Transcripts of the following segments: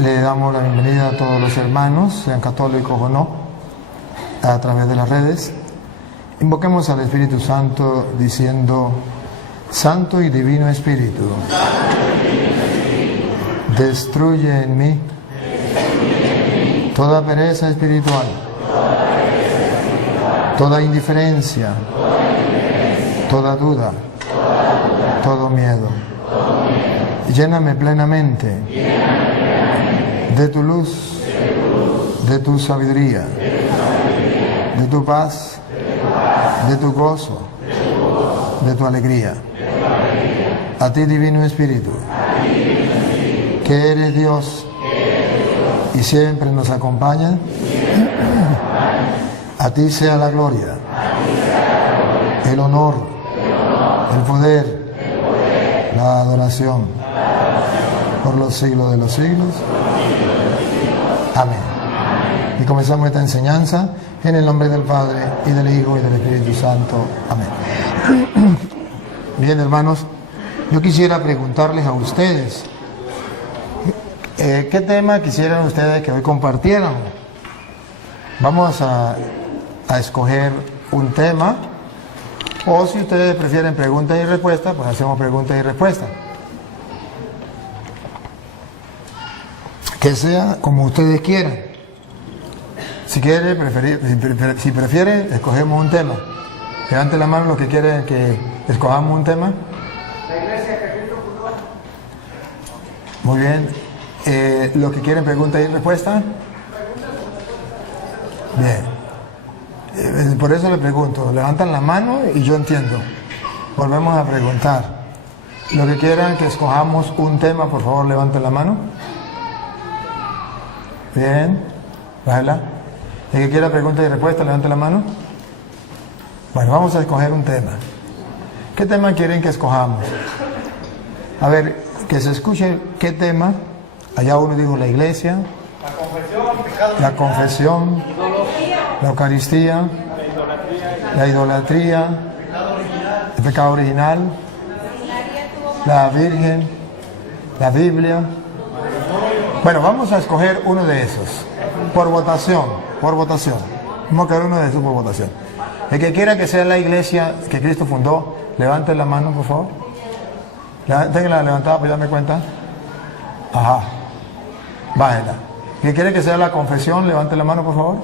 Le damos la bienvenida a todos los hermanos, sean católicos o no, a través de las redes. Invoquemos al Espíritu Santo diciendo: Santo y Divino Espíritu, destruye en mí toda pereza espiritual, toda indiferencia, toda duda, todo miedo. Lléname plenamente de tu luz, de tu sabiduría, de tu paz, de tu gozo, de tu alegría. A ti, Divino Espíritu, que eres Dios y siempre nos acompaña, a ti sea la gloria, el honor, el poder, la adoración, por los siglos de los siglos. Amén. Y comenzamos esta enseñanza en el nombre del Padre, y del Hijo, y del Espíritu Santo. Amén. Bien, hermanos, yo quisiera preguntarles a ustedes, ¿qué tema quisieran ustedes que hoy compartieran? Vamos a escoger un tema, o si ustedes prefieren preguntas y respuestas, pues hacemos preguntas y respuestas. Que sea como ustedes quieran. Si prefieren, escogemos un tema. Levanten la mano los que quieren que escojamos un tema. La iglesia que Cristo fundó. Muy bien. Los que quieren preguntas y respuestas. Bien. Por eso le pregunto. Levantan la mano y yo entiendo. Volvemos a preguntar. Los que quieran que escojamos un tema, por favor, levanten la mano. Bien, bájala. El que quiera pregunta y respuesta, levante la mano. Bueno, vamos a escoger un tema. ¿Qué tema quieren que escojamos? A ver, que se escuche qué tema. Allá uno dijo la iglesia, la confesión, la Eucaristía, la idolatría, el pecado original, la Virgen, la Biblia. Bueno, vamos a escoger uno de esos, por votación. Vamos a escoger uno de esos por votación. El que quiera que sea la iglesia que Cristo fundó, levante la mano, por favor. Ténganla levantada para darme cuenta. Ajá. Bájela. El que quiere que sea la confesión, levante la mano, por favor.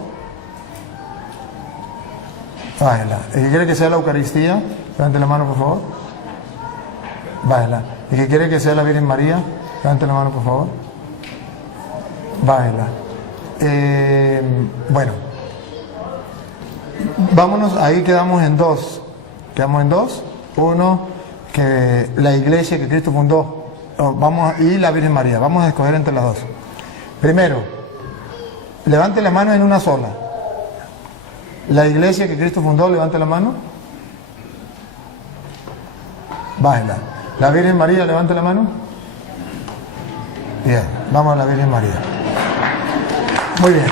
Bájela. El que quiere que sea la Eucaristía, levante la mano, por favor. Bájela. El que quiere que sea la Virgen María, levante la mano, por favor. Bájela. Bueno, vámonos, ahí quedamos en dos. Uno, que la iglesia que Cristo fundó, y la Virgen María. Vamos a escoger entre las dos. Primero, levante la mano en una sola. La iglesia que Cristo fundó, levante la mano. Bájela. La Virgen María, levante la mano. Bien, vamos a la Virgen María. Muy bien.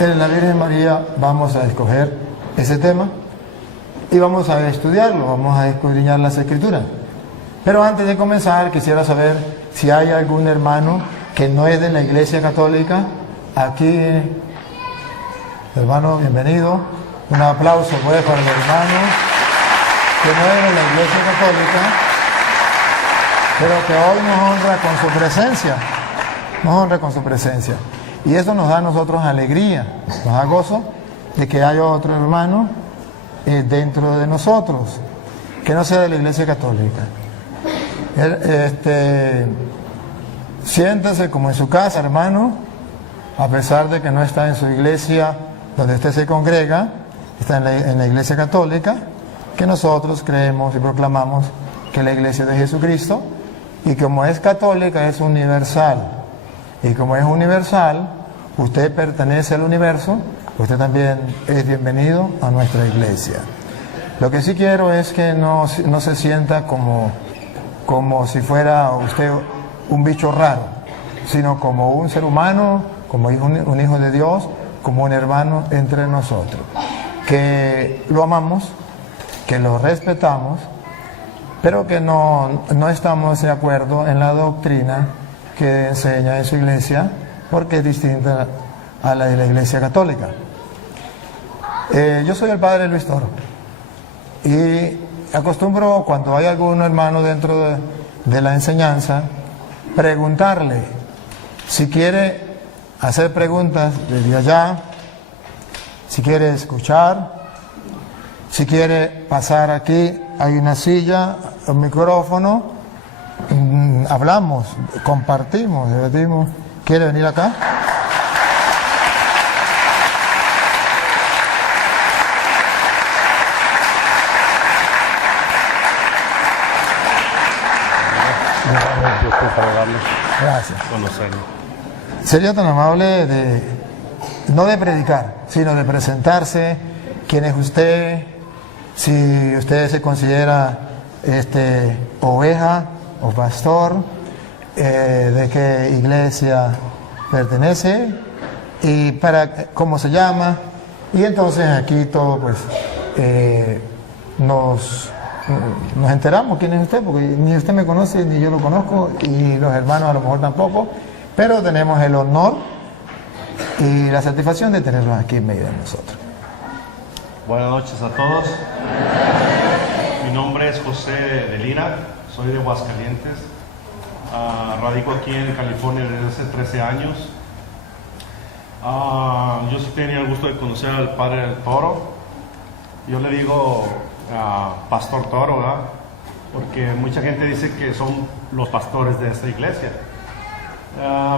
En la Virgen María vamos a escoger ese tema y vamos a estudiarlo, vamos a escudriñar las Escrituras. Pero antes de comenzar, quisiera saber si hay algún hermano que no es de la Iglesia Católica. Aquí, hermano, bienvenido. Un aplauso pues para el hermano que no es de la Iglesia Católica, pero que hoy nos honra con su presencia. Y eso nos da a nosotros alegría, nos da gozo de que haya otro hermano dentro de nosotros, que no sea de la Iglesia Católica. Siéntase como en su casa, hermano, a pesar de que no está en su iglesia donde usted se congrega, está en la Iglesia Católica, que nosotros creemos y proclamamos que la Iglesia de Jesucristo, y como es católica, es universal. Y como es universal, usted pertenece al universo, usted también es bienvenido a nuestra iglesia. Lo que sí quiero es que no se sienta como si fuera usted un bicho raro, sino como un ser humano, como un hijo de Dios, como un hermano entre nosotros. Que lo amamos, que lo respetamos pero que no estamos de acuerdo en la doctrina que enseña en su iglesia, porque es distinta a la de la Iglesia Católica. Yo soy el padre Luis Toro y acostumbro, cuando hay algún hermano dentro de la enseñanza, preguntarle si quiere hacer preguntas desde allá, si quiere escuchar, si quiere pasar aquí, hay una silla, un micrófono, hablamos, compartimos, debatimos. ¿Quiere venir acá? Gracias. Sería tan amable no de predicar, sino de presentarse, quién es usted, si usted se considera oveja o pastor, de qué iglesia pertenece y cómo se llama, y entonces aquí todo pues nos enteramos quién es usted, porque ni usted me conoce ni yo lo conozco y los hermanos a lo mejor tampoco, pero tenemos el honor y la satisfacción de tenerlos aquí en medio de nosotros. Buenas noches a todos. Mi nombre es José de Lira, soy de Aguascalientes. Radico aquí en California desde hace 13 años. Yo sí tenía el gusto de conocer al padre del Toro. Yo le digo Pastor Toro, ¿verdad? Porque mucha gente dice que son los pastores de esta iglesia.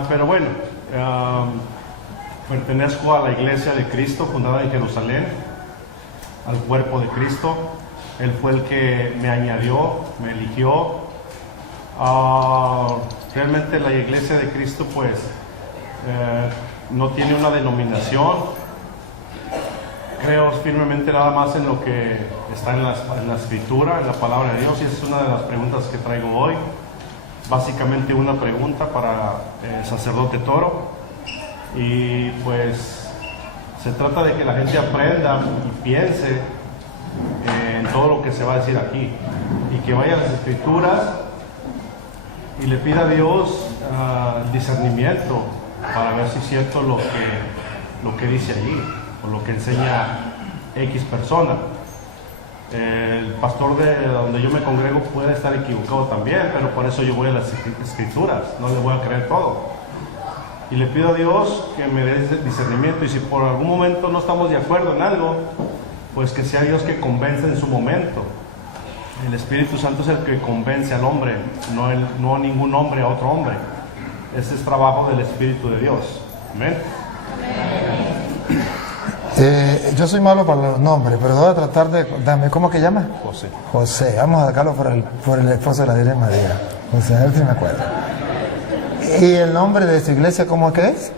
Pero bueno, pertenezco a la Iglesia de Cristo fundada en Jerusalén, al cuerpo de Cristo. Él fue el que me añadió, me eligió. Realmente la Iglesia de Cristo pues no tiene una denominación. Creo firmemente nada más en lo que está en la Escritura, en la Palabra de Dios, y esa es una de las preguntas que traigo hoy. Básicamente una pregunta para el sacerdote Toro, y pues se trata de que la gente aprenda y piense en todo lo que se va a decir aquí, y que vaya a las Escrituras y le pida a Dios discernimiento para ver si es cierto lo que dice allí o lo que enseña X persona. El pastor de donde yo me congrego puede estar equivocado también, pero por eso yo voy a las Escrituras, no le voy a creer todo. Y le pido a Dios que me dé discernimiento, y si por algún momento no estamos de acuerdo en algo, pues que sea Dios que convence en su momento. El Espíritu Santo es el que convence al hombre, no ningún hombre a otro hombre. Ese es trabajo del Espíritu de Dios. Amén. Yo soy malo para los nombres, pero voy a tratar de... ¿Cómo que llama? José. José, vamos a sacarlo por el esposo de la Virgen María. José, a ver si me acuerdo. ¿Y el nombre de esta iglesia cómo que es?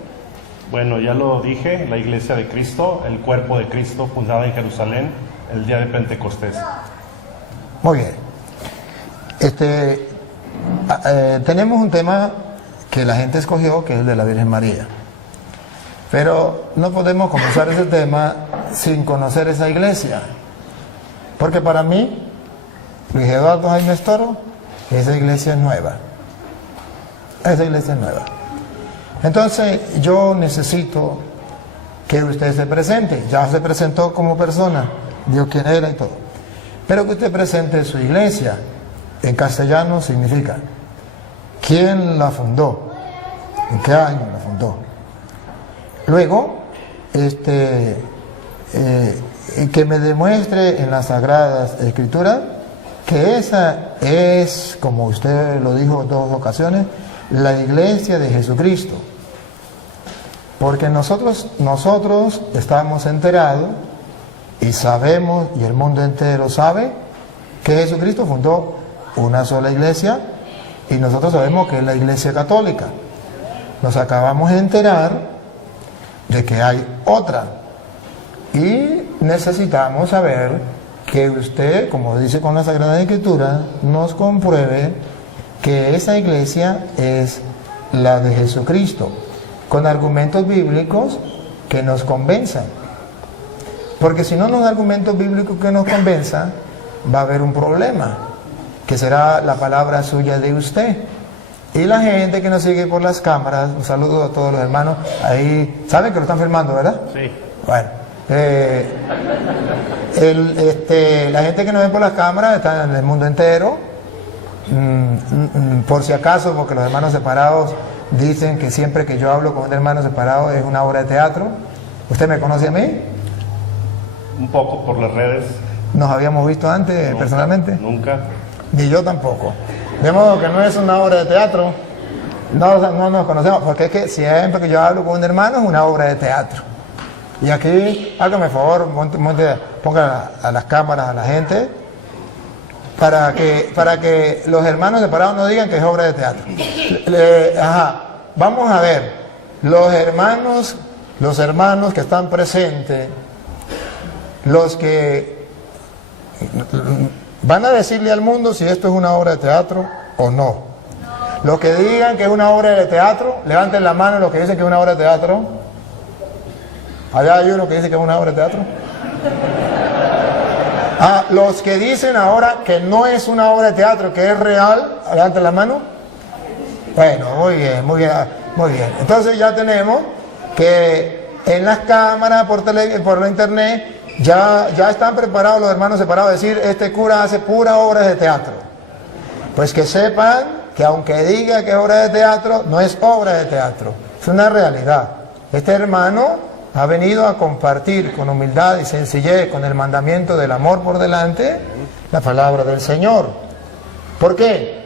Bueno, ya lo dije, la Iglesia de Cristo, el cuerpo de Cristo, fundada en Jerusalén el día de Pentecostés. Muy bien. Tenemos un tema que la gente escogió, que es el de la Virgen María. Pero no podemos comenzar ese tema sin conocer esa iglesia. Porque para mí, Luis Eduardo Jaime Toro, esa iglesia es nueva. Esa iglesia es nueva. Entonces, yo necesito que usted se presente. Ya se presentó como persona, dijo quién era y todo. Pero que usted presente su iglesia. En castellano significa quién la fundó, en qué año la fundó. Luego, que me demuestre en las Sagradas Escrituras que esa es, como usted lo dijo en 2 ocasiones, la iglesia de Jesucristo. Porque nosotros estamos enterados y sabemos, y el mundo entero sabe, que Jesucristo fundó una sola iglesia, y nosotros sabemos que es la Iglesia Católica. Nos acabamos de enterar de que hay otra, y necesitamos saber que usted, como dice con la Sagrada Escritura, nos compruebe que esa iglesia es la de Jesucristo, con argumentos bíblicos que nos convenzan. Porque si no hay argumentos bíblicos que nos convenzan, va a haber un problema. que será la palabra suya de usted. Y la gente que nos sigue por las cámaras, un saludo a todos los hermanos. Ahí, ¿saben que lo están filmando, verdad? Sí. Bueno, la gente que nos ve por las cámaras está en el mundo entero. Por si acaso, porque los hermanos separados dicen que siempre que yo hablo con un hermano separado es una obra de teatro. ¿Usted me conoce a mí? Un poco por las redes. ¿Nos habíamos visto antes personalmente? Nunca. Ni yo tampoco. De modo que no es una obra de teatro. No nos conocemos, porque es que siempre que yo hablo con un hermano es una obra de teatro. Y aquí, hágame favor, ponga a las cámaras a la gente para que los hermanos separados no digan que es obra de teatro. Vamos a ver, los hermanos que están presentes, los que van a decirle al mundo si esto es una obra de teatro o no. Los que digan que es una obra de teatro, levanten la mano los que dicen que es una obra de teatro. Allá hay uno que dice que es una obra de teatro. Los que dicen ahora que no es una obra de teatro, que es real, levanten la mano. Bueno, muy bien. Entonces ya tenemos que en las cámaras, por la internet, ya están preparados los hermanos separados a decir, este cura hace pura obra de teatro. Pues que sepan que aunque diga que es obra de teatro, no es obra de teatro, es una realidad. Este hermano ha venido a compartir con humildad y sencillez, con el mandamiento del amor por delante, la palabra del Señor. ¿Por qué?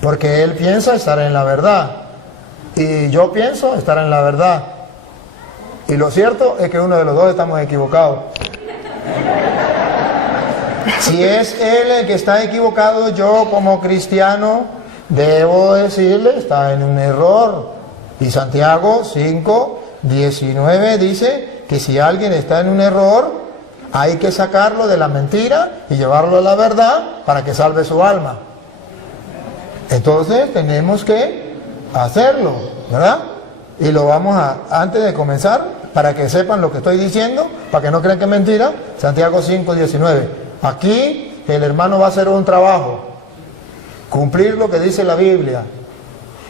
Porque él piensa estar en la verdad y yo pienso estar en la verdad. Y lo cierto es que uno de los dos estamos equivocados. Si es él el que está equivocado, yo como cristiano debo decirle, está en un error. Y Santiago 5:19 dice que si alguien está en un error, hay que sacarlo de la mentira y llevarlo a la verdad para que salve su alma. Entonces tenemos que hacerlo, ¿verdad? Y lo vamos antes de comenzar, para que sepan lo que estoy diciendo, para que no crean que es mentira, Santiago 5:19. Aquí el hermano va a hacer un trabajo, cumplir lo que dice la Biblia.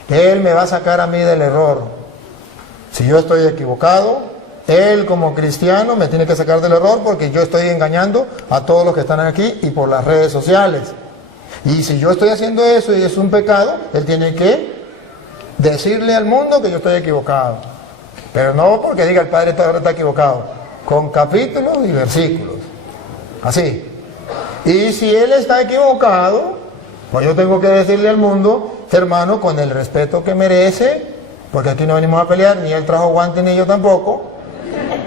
Él me va a sacar a mí del error. Si yo estoy equivocado, él como cristiano me tiene que sacar del error porque yo estoy engañando a todos los que están aquí y por las redes sociales. Y si yo estoy haciendo eso y es un pecado, él tiene que decirle al mundo que yo estoy equivocado. Pero no porque diga el Padre está equivocado, con capítulos y versículos. Así. Y si él está equivocado, pues yo tengo que decirle al mundo, hermano, con el respeto que merece, porque aquí no venimos a pelear, ni él trajo guantes ni yo tampoco,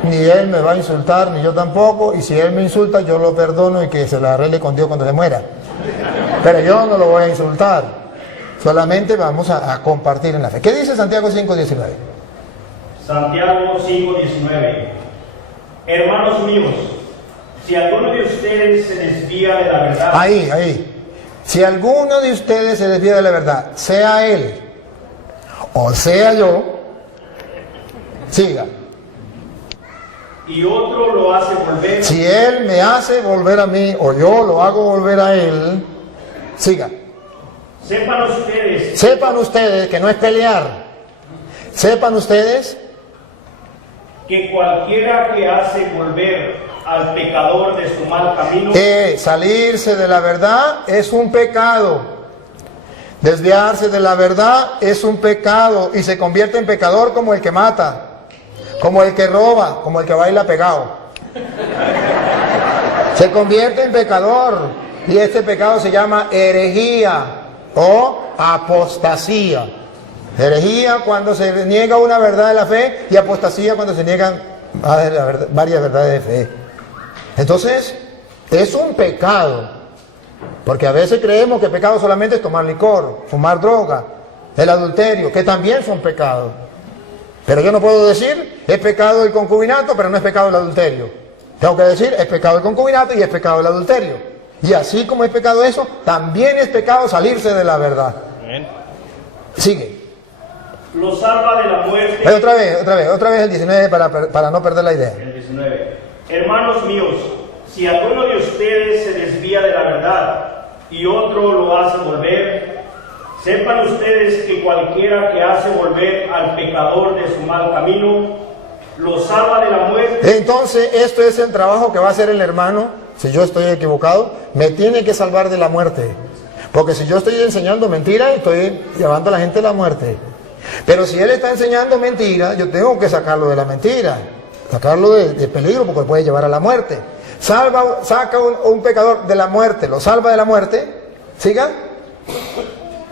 ni él me va a insultar, ni yo tampoco, y si él me insulta, yo lo perdono y que se lo arregle con Dios cuando se muera. Pero yo no lo voy a insultar, solamente vamos a compartir en la fe. ¿Qué dice Santiago 5:19? Santiago 5:19. Hermanos míos, si alguno de ustedes se desvía de la verdad... Ahí. Si alguno de ustedes se desvía de la verdad, sea él o sea yo, siga. Y otro lo hace volver... Si él me hace volver a mí o yo lo hago volver a él, siga. Sepan ustedes que no es pelear. Sepan ustedes que cualquiera que hace volver al pecador de su mal camino... salirse de la verdad es un pecado. Desviarse de la verdad es un pecado y se convierte en pecador como el que mata, como el que roba, como el que baila pegado. Se convierte en pecador y este pecado se llama herejía o apostasía. Herejía cuando se niega una verdad de la fe y apostasía cuando se niegan varias verdades de fe. Entonces, es un pecado. Porque a veces creemos que pecado solamente es tomar licor, fumar droga, el adulterio, que también son pecados. Pero yo no puedo decir, es pecado el concubinato, pero no es pecado el adulterio. Tengo que decir, es pecado el concubinato y es pecado el adulterio. Y así como es pecado eso, también es pecado salirse de la verdad. Sigue. Lo salva de la muerte... Otra vez el 19 para no perder la idea. El 19. Hermanos míos, si alguno de ustedes se desvía de la verdad y otro lo hace volver. Sepan ustedes que cualquiera que hace volver al pecador de su mal camino, lo salva de la muerte. Entonces, esto es el trabajo que va a hacer el hermano. Si yo estoy equivocado, me tiene que salvar de la muerte. Porque si yo estoy enseñando mentira, estoy llevando a la gente a la muerte. Pero si él está enseñando mentira, yo tengo que sacarlo de la mentira, sacarlo de peligro, porque puede llevar a la muerte. Saca un pecador de la muerte, lo salva de la muerte. ¿Siga?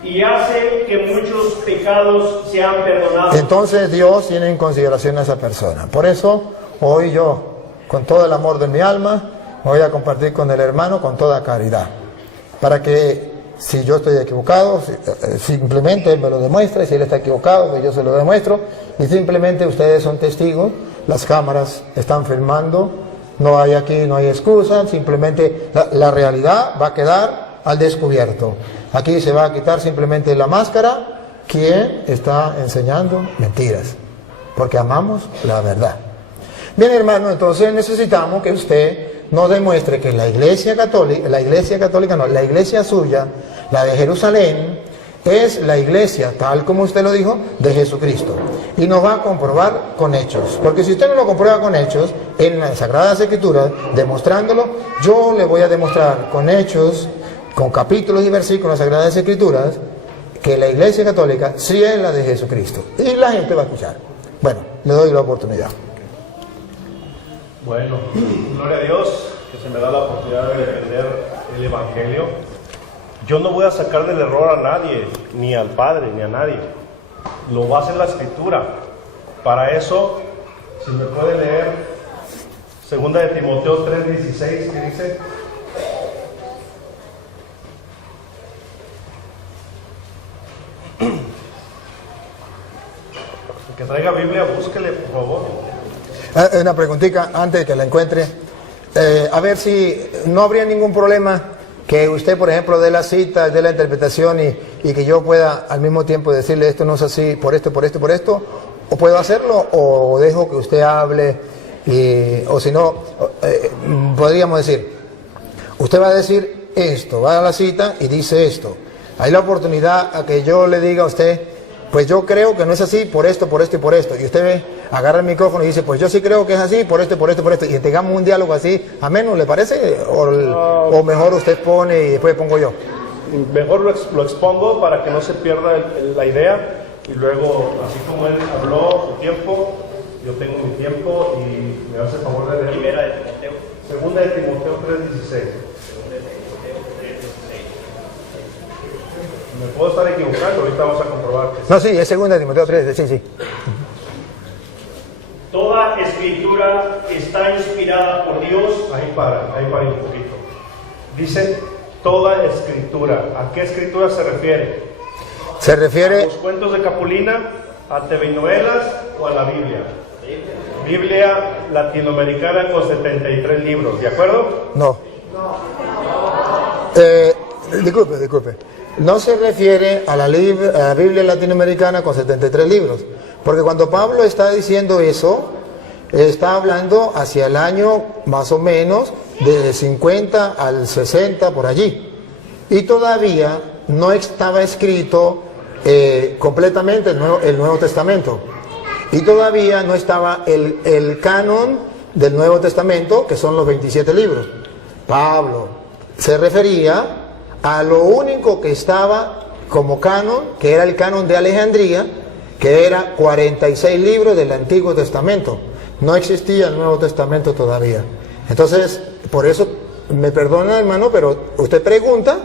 Y hace que muchos pecados sean perdonados. Entonces Dios tiene en consideración a esa persona. Por eso hoy yo, con todo el amor de mi alma, voy a compartir con el hermano con toda caridad. Para que si yo estoy equivocado, simplemente él me lo demuestra, y si él está equivocado, pues yo se lo demuestro, y simplemente ustedes son testigos, las cámaras están filmando, no hay excusa, simplemente la realidad va a quedar al descubierto. Aquí se va a quitar simplemente la máscara, quien está enseñando mentiras, porque amamos la verdad. Bien, hermano, entonces necesitamos que usted nos demuestre que la iglesia suya, la de Jerusalén, es la iglesia, tal como usted lo dijo, de Jesucristo. Y nos va a comprobar con hechos. Porque si usted no lo comprueba con hechos, en las Sagradas Escrituras, demostrándolo, yo le voy a demostrar con hechos, con capítulos y versículos de las Sagradas Escrituras, que la iglesia católica sí es la de Jesucristo. Y la gente va a escuchar. Bueno, le doy la oportunidad. Bueno, gloria a Dios que se me da la oportunidad de defender el Evangelio. Yo no voy a sacar del error a nadie, ni al Padre, ni a nadie. Lo va a hacer la Escritura. Para eso, si me puede leer 2 de Timoteo 3:16, que dice: el que traiga Biblia, búsquele, por favor. Una preguntita antes de que la encuentre. A ver si no habría ningún problema que usted, por ejemplo, dé la cita, dé la interpretación y que yo pueda al mismo tiempo decirle esto no es así, por esto, o puedo hacerlo, o dejo que usted hable, o si no, podríamos decir, usted va a decir esto, va a la cita y dice esto. Hay la oportunidad a que yo le diga a usted, pues yo creo que no es así, por esto, y por esto. Y usted agarra el micrófono y dice, pues yo sí creo que es así, por esto. Y tengamos un diálogo así, ameno, ¿le parece? O mejor usted pone y después pongo yo. Mejor lo expongo para que no se pierda la idea. Y luego, así como él habló su tiempo, yo tengo mi tiempo y me hace el favor de leer. Primera de Timoteo. Segunda de Timoteo 3:16. Me puedo estar equivocando, ahorita vamos a comprobar que sí. No, sí, es segunda de Timoteo 3, sí. Toda escritura está inspirada por Dios. Ahí para un poquito. Dice toda escritura. ¿A qué escritura se refiere? Se refiere... ¿A los cuentos de Capulina, a telenovelas o a la Biblia? Biblia latinoamericana con 73 libros, ¿de acuerdo? No. Disculpe. No se refiere a la Biblia latinoamericana con 73 libros. Porque cuando Pablo está diciendo eso, está hablando hacia el año más o menos de 50 al 60 por allí. Y todavía no estaba escrito completamente el Nuevo Testamento. Y todavía no estaba el canon del Nuevo Testamento, que son los 27 libros. Pablo se refería a lo único que estaba como canon, que era el canon de Alejandría, que era 46 libros del Antiguo Testamento. No existía el Nuevo Testamento todavía. Entonces, por eso, me perdona, hermano, pero usted pregunta,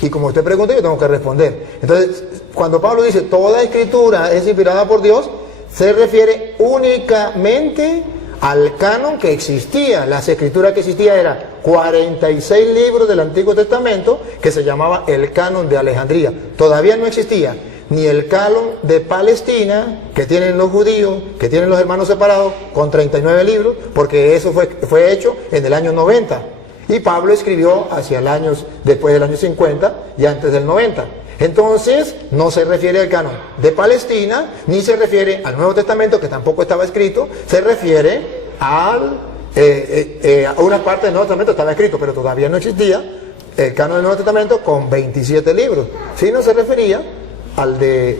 y como usted pregunta, yo tengo que responder. Entonces, cuando Pablo dice, toda escritura es inspirada por Dios, se refiere únicamente al canon que existía. Las escrituras que existía eran 46 libros del Antiguo Testamento, que se llamaba el canon de Alejandría. Todavía no existía ni el canon de Palestina, que tienen los judíos, que tienen los hermanos separados, con 39 libros, porque eso fue hecho en el año 90. Y Pablo escribió hacia el año, después del año 50 y antes del 90. Entonces, no se refiere al canon de Palestina, ni se refiere al Nuevo Testamento, que tampoco estaba escrito, se refiere a una parte del Nuevo Testamento estaba escrito, pero todavía no existía, el canon del Nuevo Testamento con 27 libros, sino se refería al de,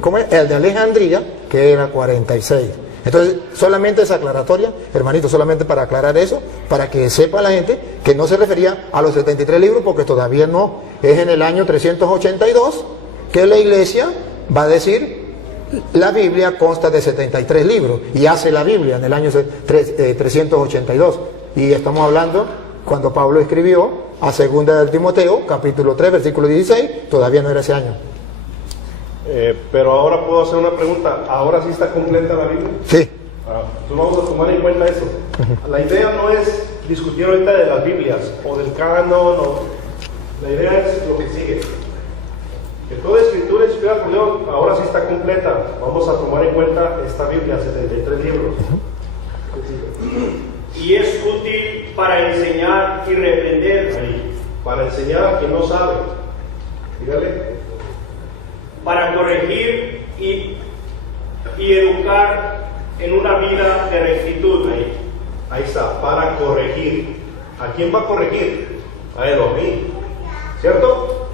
¿cómo es? El de Alejandría, que era 46. Entonces, solamente esa aclaratoria, hermanito, solamente para aclarar eso, para que sepa la gente que no se refería a los 73 libros, porque todavía no, es en el año 382 que la iglesia va a decir, la Biblia consta de 73 libros, y hace la Biblia en el año 382, y estamos hablando cuando Pablo escribió a 2 de Timoteo, capítulo 3, versículo 16, todavía no era ese año. Pero ahora puedo hacer una pregunta. ¿Ahora sí está completa la Biblia? Sí. Entonces vamos a tomar en cuenta eso. La idea no es discutir ahorita de las Biblias o del canon. La idea es lo que sigue. Que toda escritura inspirada por Dios ahora sí está completa. Vamos a tomar en cuenta esta Biblia, 73 libros. Y es útil para enseñar y reprender, Para enseñar a quien no sabe. Dígale. para corregir y educar en una vida de rectitud. Ahí está, para corregir. ¿A quién va a corregir? A él o a mí. ¿Cierto?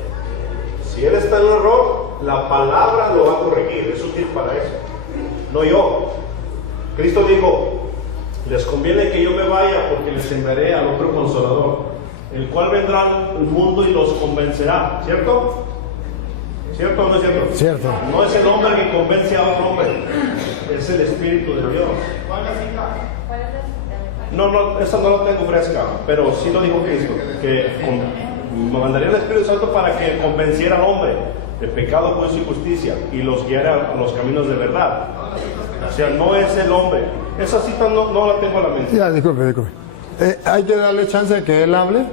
Si él está en un error, la palabra lo va a corregir. Es útil para eso. No yo. Cristo dijo, les conviene que yo me vaya porque les enviaré al otro consolador, el cual vendrá al mundo y los convencerá. ¿Cierto? ¿Cierto o no es cierto? Cierto. No es el hombre que convence a otro hombre, es el Espíritu de Dios. No, esa no la tengo fresca, pero sí lo dijo Cristo, que me mandaría el Espíritu Santo para que convenciera al hombre de pecado, juicio y justicia, y los guiara a los caminos de verdad. O sea, no es el hombre. Esa cita no la tengo a la mente. Ya, disculpe. Hay que darle chance de que él hable,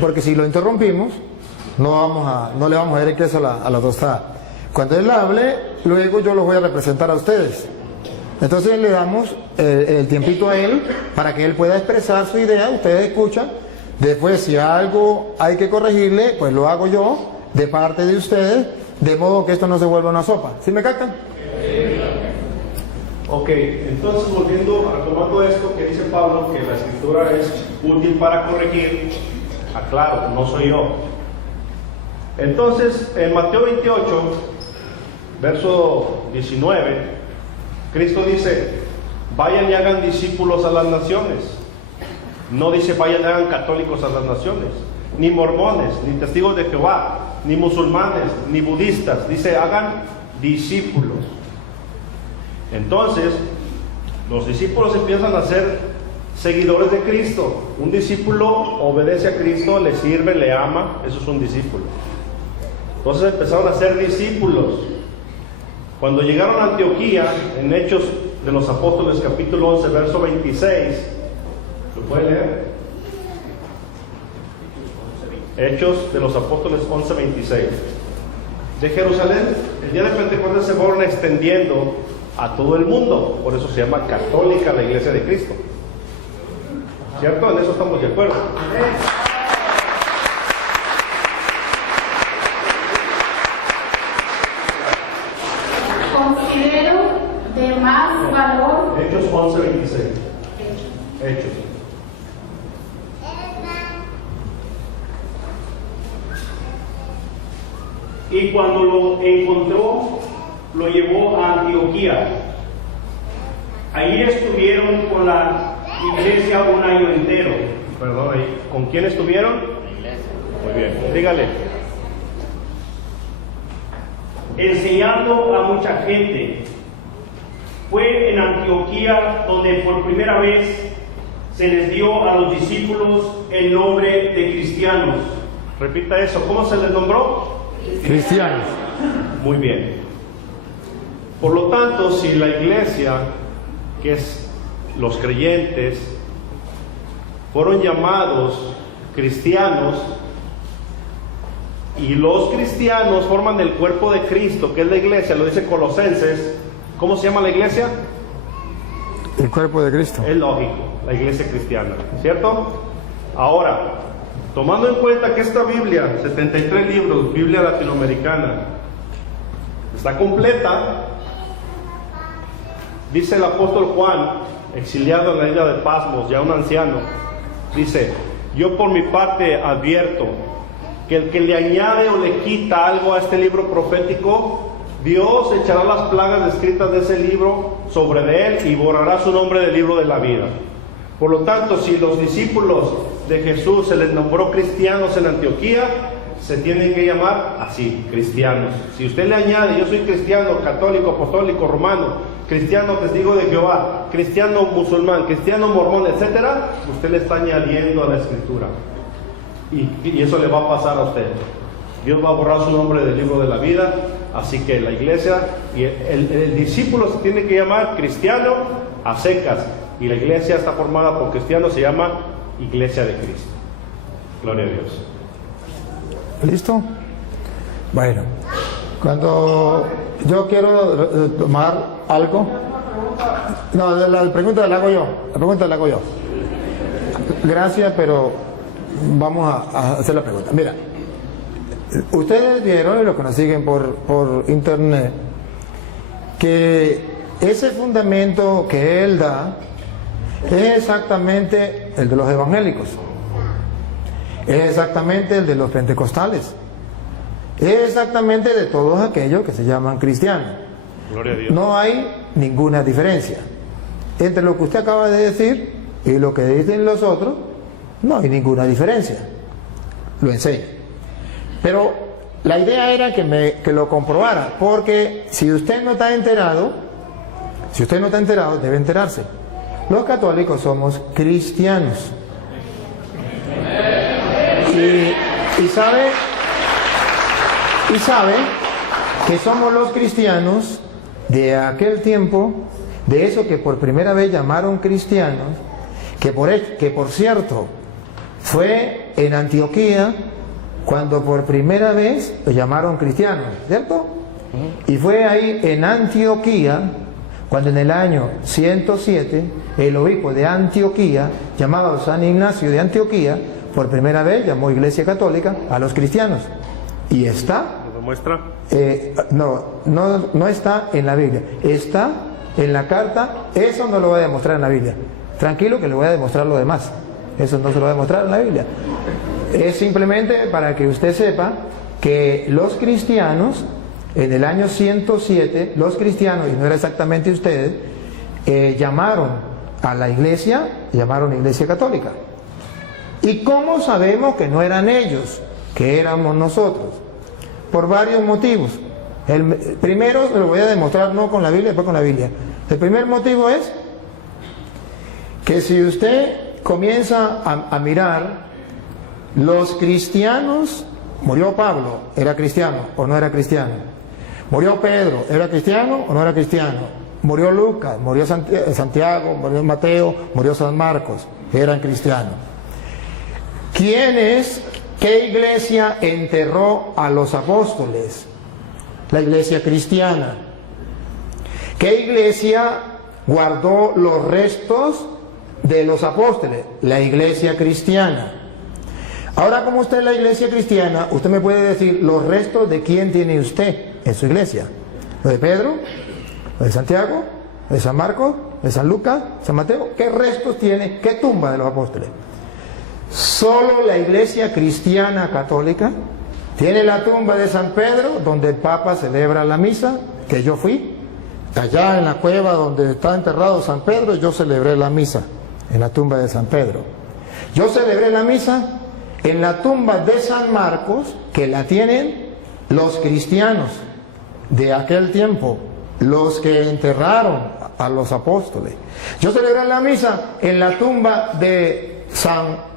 porque si lo interrumpimos, no le vamos a dar el queso a la tostada. Cuando él hable, luego yo los voy a representar a ustedes. Entonces le damos el tiempito a él para que él pueda expresar su idea, ustedes escuchan. Después, si algo hay que corregirle, pues lo hago yo de parte de ustedes, de modo que esto no se vuelva una sopa. ¿Sí me captan? Ok, entonces volviendo, retomando esto que dice Pablo, que la escritura es útil para corregir, aclaro, no soy yo. Entonces, en Mateo 28, verso 19, Cristo dice, vayan y hagan discípulos a las naciones. No dice vayan y hagan católicos a las naciones, ni mormones, ni testigos de Jehová, ni musulmanes, ni budistas. Dice hagan discípulos. Entonces, los discípulos empiezan a ser seguidores de Cristo. Un discípulo obedece a Cristo, le sirve, le ama, eso es un discípulo. Entonces empezaron a ser discípulos. Cuando llegaron a Antioquía, en Hechos de los Apóstoles, capítulo 11, verso 26, ¿lo puede leer? Hechos de los Apóstoles 11, 26. De Jerusalén, el día de Pentecostés se fueron extendiendo a todo el mundo, por eso se llama católica la Iglesia de Cristo. ¿Cierto? En eso estamos de acuerdo. Considero de más valor. Hechos 11, 26. Hechos. Y cuando lo encontró, lo llevó a Antioquía. Ahí estuvieron con la iglesia un año entero. Perdón, ahí. ¿Con quién estuvieron? Muy bien, dígale. Enseñando a mucha gente. Fue en Antioquía donde por primera vez se les dio a los discípulos el nombre de cristianos. Repita eso, ¿cómo se les nombró? Cristianos. Muy bien. Por lo tanto, si la iglesia, que es los creyentes, fueron llamados cristianos, y los cristianos forman el cuerpo de Cristo, que es la iglesia, lo dice Colosenses. ¿Cómo se llama la iglesia? El cuerpo de Cristo. Es lógico, la iglesia cristiana, ¿cierto? Ahora, tomando en cuenta que esta Biblia, 73 libros, Biblia latinoamericana, está completa, dice el apóstol Juan, exiliado en la isla de Pasmos, ya un anciano, dice, Yo por mi parte advierto que el que le añade o le quita algo a este libro profético, Dios echará las plagas descritas de ese libro sobre de él y borrará su nombre del libro de la vida. Por lo tanto, si los discípulos de Jesús se les nombró cristianos en Antioquía, se tienen que llamar así, cristianos. Si usted le añade, yo soy cristiano, católico, apostólico, romano, cristiano, testigo de Jehová, cristiano musulmán, cristiano mormón, etcétera, usted le está añadiendo a la escritura. Y eso le va a pasar a usted. Dios va a borrar su nombre del libro de la vida. Así que la iglesia y el discípulo se tiene que llamar cristiano a secas. Y la iglesia está formada por cristianos, se llama Iglesia de Cristo. Gloria a Dios. ¿Listo? Bueno, cuando yo quiero tomar algo, no, la pregunta la hago yo. La pregunta la hago yo. Gracias, pero vamos a hacer la pregunta. Mira, ustedes vieron, y los que nos siguen por internet, que ese fundamento que él da es exactamente el de los evangélicos, es exactamente el de los pentecostales, es exactamente de todos aquellos que se llaman cristianos. Gloria a Dios. No hay ninguna diferencia entre lo que usted acaba de decir y lo que dicen los otros. No hay ninguna diferencia. Lo enseño. Pero la idea era que lo comprobara, porque si usted no está enterado, debe enterarse. Los católicos somos cristianos. Y sabe que somos los cristianos de aquel tiempo, de eso que por primera vez llamaron cristianos, que por cierto fue en Antioquía cuando por primera vez lo llamaron cristianos, ¿cierto? Y fue ahí en Antioquía cuando en el año 107 el obispo de Antioquía, llamado San Ignacio de Antioquía, por primera vez llamó Iglesia Católica a los cristianos. Y está, ¿Lo demuestra? no está en la Biblia, está en la carta. Eso no lo voy a demostrar en la Biblia. Tranquilo que le voy a demostrar lo demás. Eso no se lo va a demostrar en la Biblia. Es simplemente para que usted sepa que los cristianos, en el año 107, los cristianos, y no era exactamente ustedes, llamaron a la iglesia, llamaron Iglesia Católica. ¿Y cómo sabemos que no eran ellos, que éramos nosotros? Por varios motivos. El primero se lo voy a demostrar no con la Biblia, después con la Biblia. El primer motivo es que si usted comienza a mirar, los cristianos, murió Pablo, ¿era cristiano o no era cristiano? Murió Pedro, ¿era cristiano o no era cristiano? Murió Lucas, murió Santiago, murió Mateo, murió San Marcos, eran cristianos. ¿Qué iglesia enterró a los apóstoles? La iglesia cristiana. ¿Qué iglesia guardó los restos de los apóstoles? La iglesia cristiana. Ahora, como usted es la iglesia cristiana, usted me puede decir los restos de quién tiene usted en su iglesia. ¿Lo de Pedro? ¿Lo de Santiago? ¿Lo de San Marcos? ¿Lo de San Lucas? ¿San Mateo? ¿Qué restos tiene? ¿Qué tumba de los apóstoles? Solo la iglesia cristiana católica tiene la tumba de San Pedro, donde el Papa celebra la misa, que yo fui. Allá en la cueva donde está enterrado San Pedro, yo celebré la misa, en la tumba de San Pedro. Yo celebré la misa en la tumba de San Marcos, que la tienen los cristianos de aquel tiempo, los que enterraron a los apóstoles. Yo celebré la misa en la tumba de San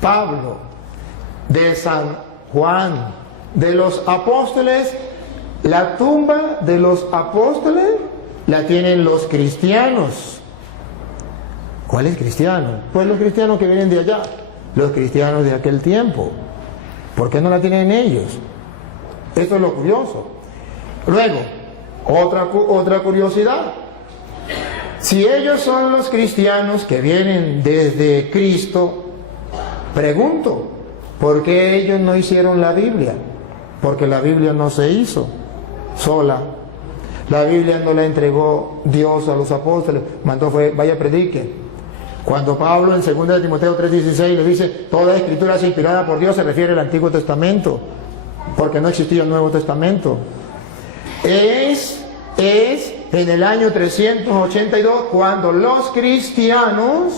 Pablo, de San Juan, de los apóstoles. La tumba de los apóstoles la tienen los cristianos. ¿Cuáles cristianos? Pues los cristianos que vienen de allá, los cristianos de aquel tiempo. ¿Por qué no la tienen ellos? Esto es lo curioso. Luego, otra curiosidad. Si ellos son los cristianos que vienen desde Cristo, pregunto, ¿por qué ellos no hicieron la Biblia? Porque la Biblia no se hizo sola. La Biblia no la entregó Dios a los apóstoles, mandó fue, vaya prediquen. Cuando Pablo en 2 Timoteo 3:16 le dice, toda escritura es inspirada por Dios, se refiere al Antiguo Testamento, porque no existía el Nuevo Testamento. Es en el año 382 cuando los cristianos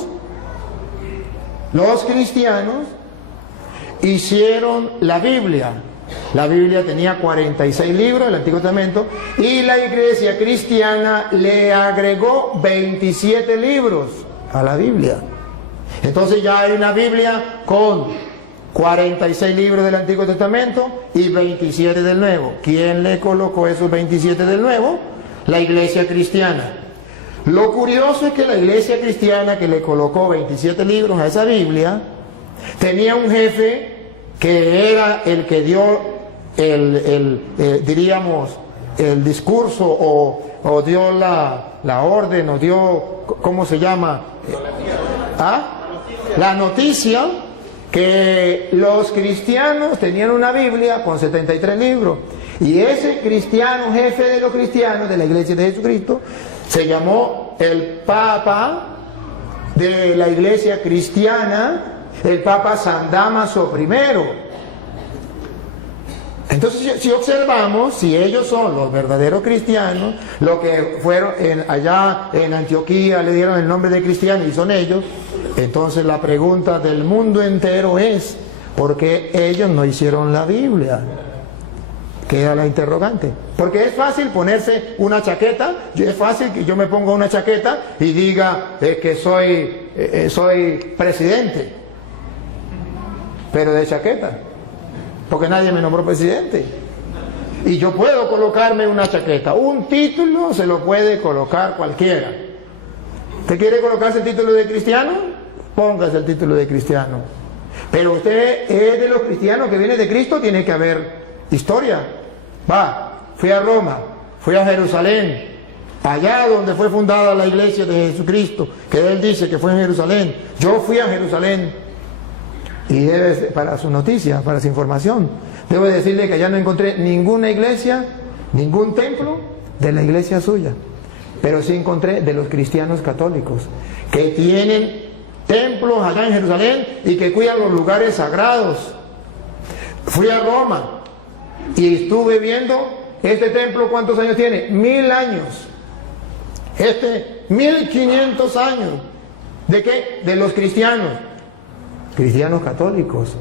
hicieron la Biblia. La Biblia tenía 46 libros, el Antiguo Testamento, y la iglesia cristiana le agregó 27 libros a la Biblia. Entonces ya hay una Biblia con 46 libros del Antiguo Testamento y 27 del Nuevo. ¿Quién le colocó esos 27 del Nuevo? La iglesia cristiana. Lo curioso es que la iglesia cristiana que le colocó 27 libros a esa Biblia tenía un jefe que era el que dio diríamos, el discurso o dio la orden, o dio, ¿cómo se llama? La noticia que los cristianos tenían una Biblia con 73 libros. Y ese cristiano, jefe de los cristianos de la iglesia de Jesucristo, se llamó el Papa de la iglesia cristiana, el Papa San Dámaso I. Entonces, si observamos, si ellos son los verdaderos cristianos, lo que fueron allá en Antioquía le dieron el nombre de cristianos y son ellos, entonces la pregunta del mundo entero es, ¿por qué ellos no hicieron la Biblia? Queda la interrogante. Porque es fácil ponerse una chaqueta, es fácil que yo me ponga una chaqueta y diga que soy presidente, pero de chaqueta, porque nadie me nombró presidente. Y yo puedo colocarme una chaqueta, un título se lo puede colocar cualquiera. ¿Usted quiere colocarse el título de cristiano? Póngase el título de cristiano. Pero usted es de los cristianos que viene de Cristo, tiene que haber historia. Fui a Roma, fui a Jerusalén, allá donde fue fundada la iglesia de Jesucristo, que él dice que fue en Jerusalén. Yo fui a Jerusalén. Y para su noticia, para su información, debo decirle que allá no encontré ninguna iglesia, ningún templo de la iglesia suya, pero sí encontré de los cristianos católicos, que tienen templos allá en Jerusalén y que cuidan los lugares sagrados. Fui a Roma y estuve viendo este templo. ¿Cuántos años tiene? 1000 años. 1500 años. ¿De qué? De los cristianos católicos.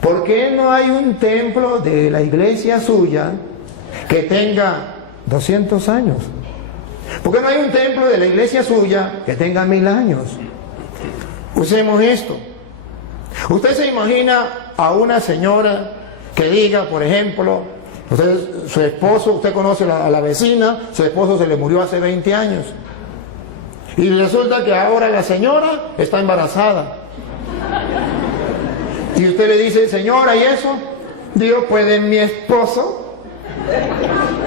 ¿Por qué no hay un templo de la iglesia suya que tenga 200 años? ¿Por qué no hay un templo de la iglesia suya que tenga 1000 años? Usemos esto. Usted se imagina a una señora que diga, por ejemplo, su esposo, usted conoce a la vecina, su esposo se le murió hace 20 años. Y resulta que ahora la señora está embarazada. Y usted le dice, señora, ¿y eso? Digo, pues de mi esposo.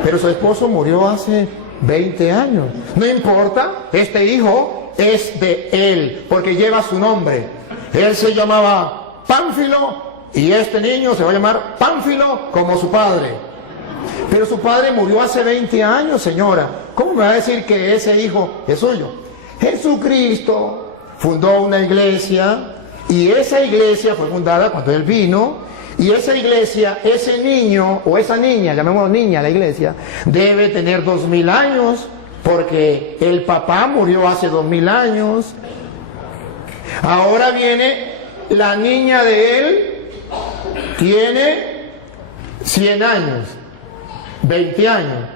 Pero su esposo murió hace 20 años. No importa, este hijo es de él, porque lleva su nombre. Él se llamaba Pánfilo y este niño se va a llamar Pánfilo como su padre. Pero su padre murió hace 20 años, señora. ¿Cómo me va a decir que ese hijo es suyo? Jesucristo fundó una iglesia y esa iglesia fue fundada cuando él vino, y esa iglesia, ese niño o esa niña, llamémoslo niña la iglesia, debe tener 2000 años, porque el papá murió hace 2000 años. Ahora viene la niña de él, tiene 100 años, 20 años.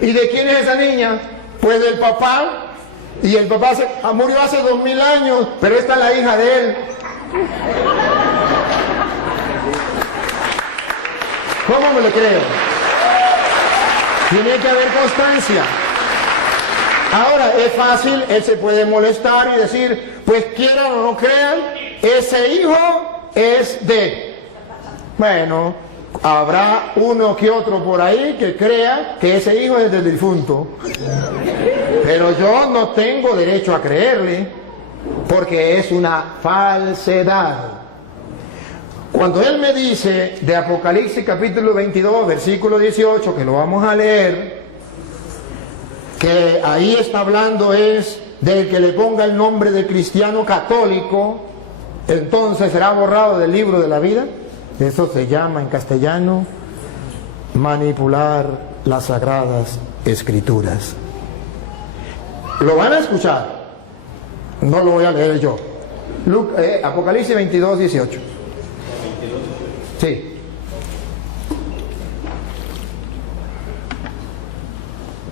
¿Y de quién es esa niña? Pues del papá. Y el papá murió hace 2000 años, pero esta es la hija de él. ¿Cómo me lo creo? Tiene que haber constancia. Ahora, es fácil, él se puede molestar y decir, pues quieran o no crean, ese hijo es de... Bueno, habrá uno que otro por ahí que crea que ese hijo es del difunto. Pero yo no tengo derecho a creerle, porque es una falsedad. Cuando él me dice de Apocalipsis capítulo 22, versículo 18, que lo vamos a leer, que ahí está hablando es del que le ponga el nombre de cristiano católico, entonces será borrado del libro de la vida. Eso se llama en castellano manipular las sagradas escrituras. Lo van a escuchar, no lo voy a leer yo. Apocalipsis 22, 18. Sí.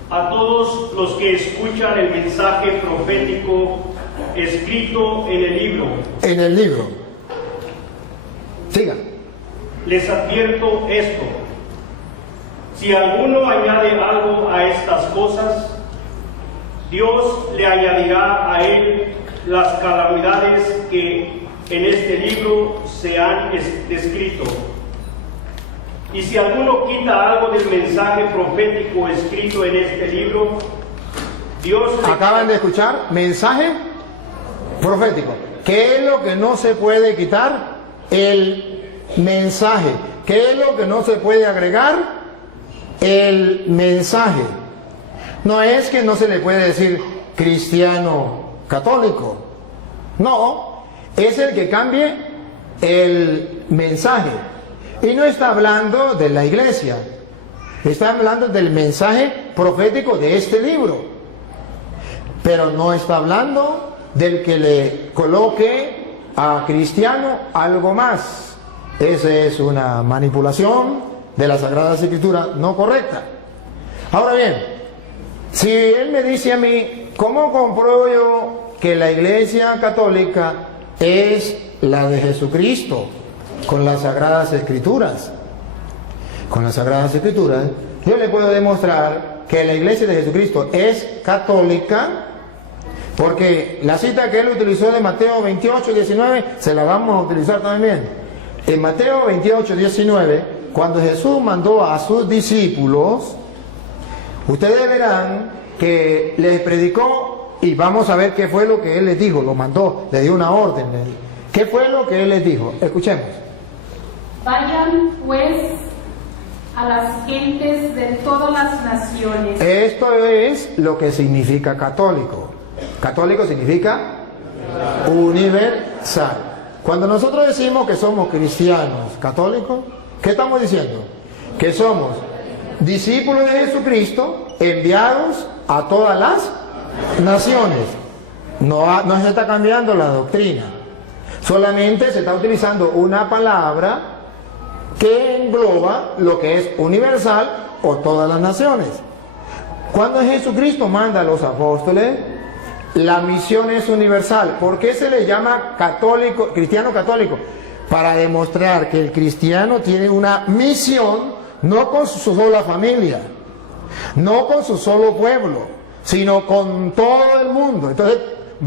A todos los que escuchan el mensaje profético escrito en el libro. En el libro. Siga. Les advierto esto: si alguno añade algo a estas cosas, Dios le añadirá a él las calamidades que en este libro se han descrito. Y si alguno quita algo del mensaje profético escrito en este libro, Dios le... Acaban de escuchar, mensaje profético. ¿Qué es lo que no se puede quitar? El mensaje. ¿Qué es lo que no se puede agregar? El mensaje. No es que no se le puede decir cristiano católico. No, es el que cambie el mensaje. Y no está hablando de la iglesia, está hablando del mensaje profético de este libro. Pero no está hablando del que le coloque a cristiano algo más. Esa es una manipulación de las Sagradas Escrituras no correcta. Ahora bien, si él me dice a mí, ¿cómo compruebo yo que la iglesia católica es la de Jesucristo? Con las Sagradas Escrituras. Con las Sagradas Escrituras, yo le puedo demostrar que la iglesia de Jesucristo es católica, porque la cita que él utilizó de Mateo 28, 19, se la vamos a utilizar también. En Mateo 28, 19, cuando Jesús mandó a sus discípulos, ustedes verán que les predicó, y vamos a ver qué fue lo que él les dijo, lo mandó, le dio una orden. ¿Qué fue lo que él les dijo? Escuchemos. Vayan pues a las gentes de todas las naciones. Esto es lo que significa católico. Católico significa universal. Cuando nosotros decimos que somos cristianos católicos, ¿qué estamos diciendo? Que somos discípulos de Jesucristo enviados a todas las naciones. No se está cambiando la doctrina. Solamente se está utilizando una palabra que engloba lo que es universal o todas las naciones. Cuando Jesucristo manda a los apóstoles, la misión es universal. ¿Por qué se le llama católico, cristiano católico? Para demostrar que el cristiano tiene una misión, no con su sola familia, no con su solo pueblo, sino con todo el mundo. Entonces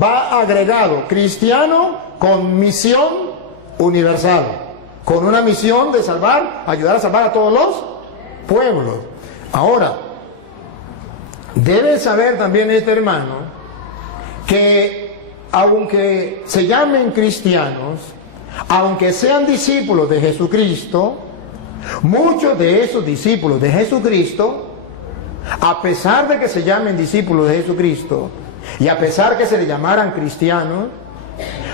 va agregado cristiano con misión universal, con una misión de salvar, ayudar a salvar a todos los pueblos. Ahora, debe saber también este hermano que aunque se llamen cristianos, aunque sean discípulos de Jesucristo, muchos de esos discípulos de Jesucristo, a pesar de que se llamen discípulos de Jesucristo y a pesar que se le llamaran cristianos,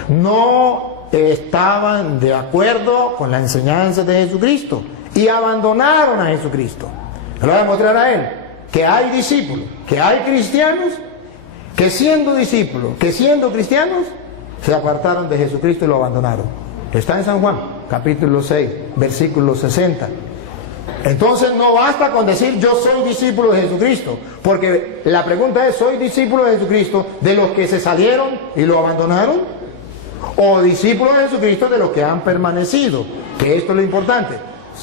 no estaban de acuerdo con la enseñanza de Jesucristo y abandonaron a Jesucristo. Le voy a mostrar a él que hay discípulos, que hay cristianos que siendo discípulos, que siendo cristianos, se apartaron de Jesucristo y lo abandonaron. Está en San Juan, capítulo 6, versículo 60. Entonces no basta con decir yo soy discípulo de Jesucristo, porque la pregunta es, ¿soy discípulo de Jesucristo de los que se salieron y lo abandonaron? ¿O discípulo de Jesucristo de los que han permanecido? Que esto es lo importante.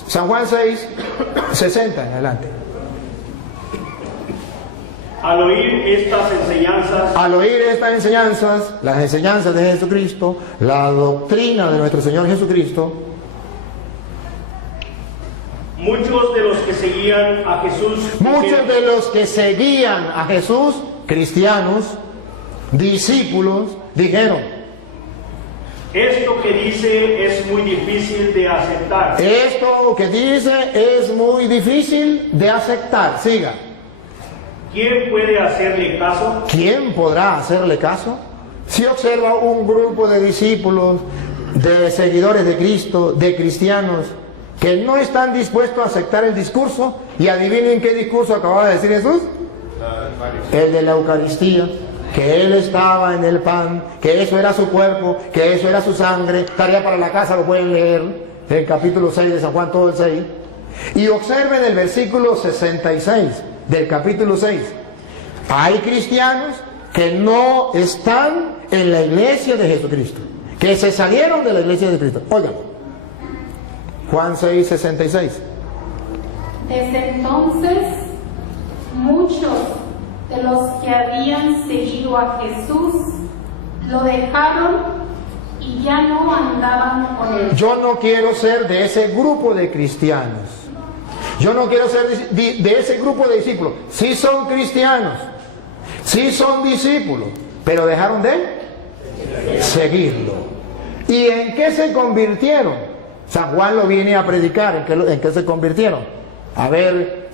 San Juan 6, 60 en adelante. Al oír estas enseñanzas, las enseñanzas de Jesucristo, la doctrina de nuestro Señor Jesucristo, muchos de los que seguían a Jesús, cristianos, discípulos, dijeron: esto que dice es muy difícil de aceptar. Esto que dice es muy difícil de aceptar. Siga. ¿quién puede hacerle caso? ¿Quién podrá hacerle caso? Si observa un grupo de discípulos, de seguidores de Cristo, de cristianos, que no están dispuestos a aceptar el discurso, y adivinen qué discurso acababa de decir Jesús. El de la Eucaristía, que Él estaba en el pan, que eso era su cuerpo, que eso era su sangre. Tarea para la casa, lo pueden leer, el capítulo 6 de San Juan, todo el 6. Y observen el versículo 66 del capítulo 6. Hay cristianos que no están en la iglesia de Jesucristo, que se salieron de la iglesia de Cristo. Oigan, Juan 6, 66. Desde entonces, muchos de los que habían seguido a Jesús lo dejaron y ya no andaban con él. Yo no quiero ser de ese grupo de cristianos. Yo no quiero ser de ese grupo de discípulos. Sí son cristianos, sí son discípulos, pero dejaron de seguirlo. ¿Y en qué se convirtieron? San Juan lo viene a predicar. ¿En qué se convirtieron? A ver,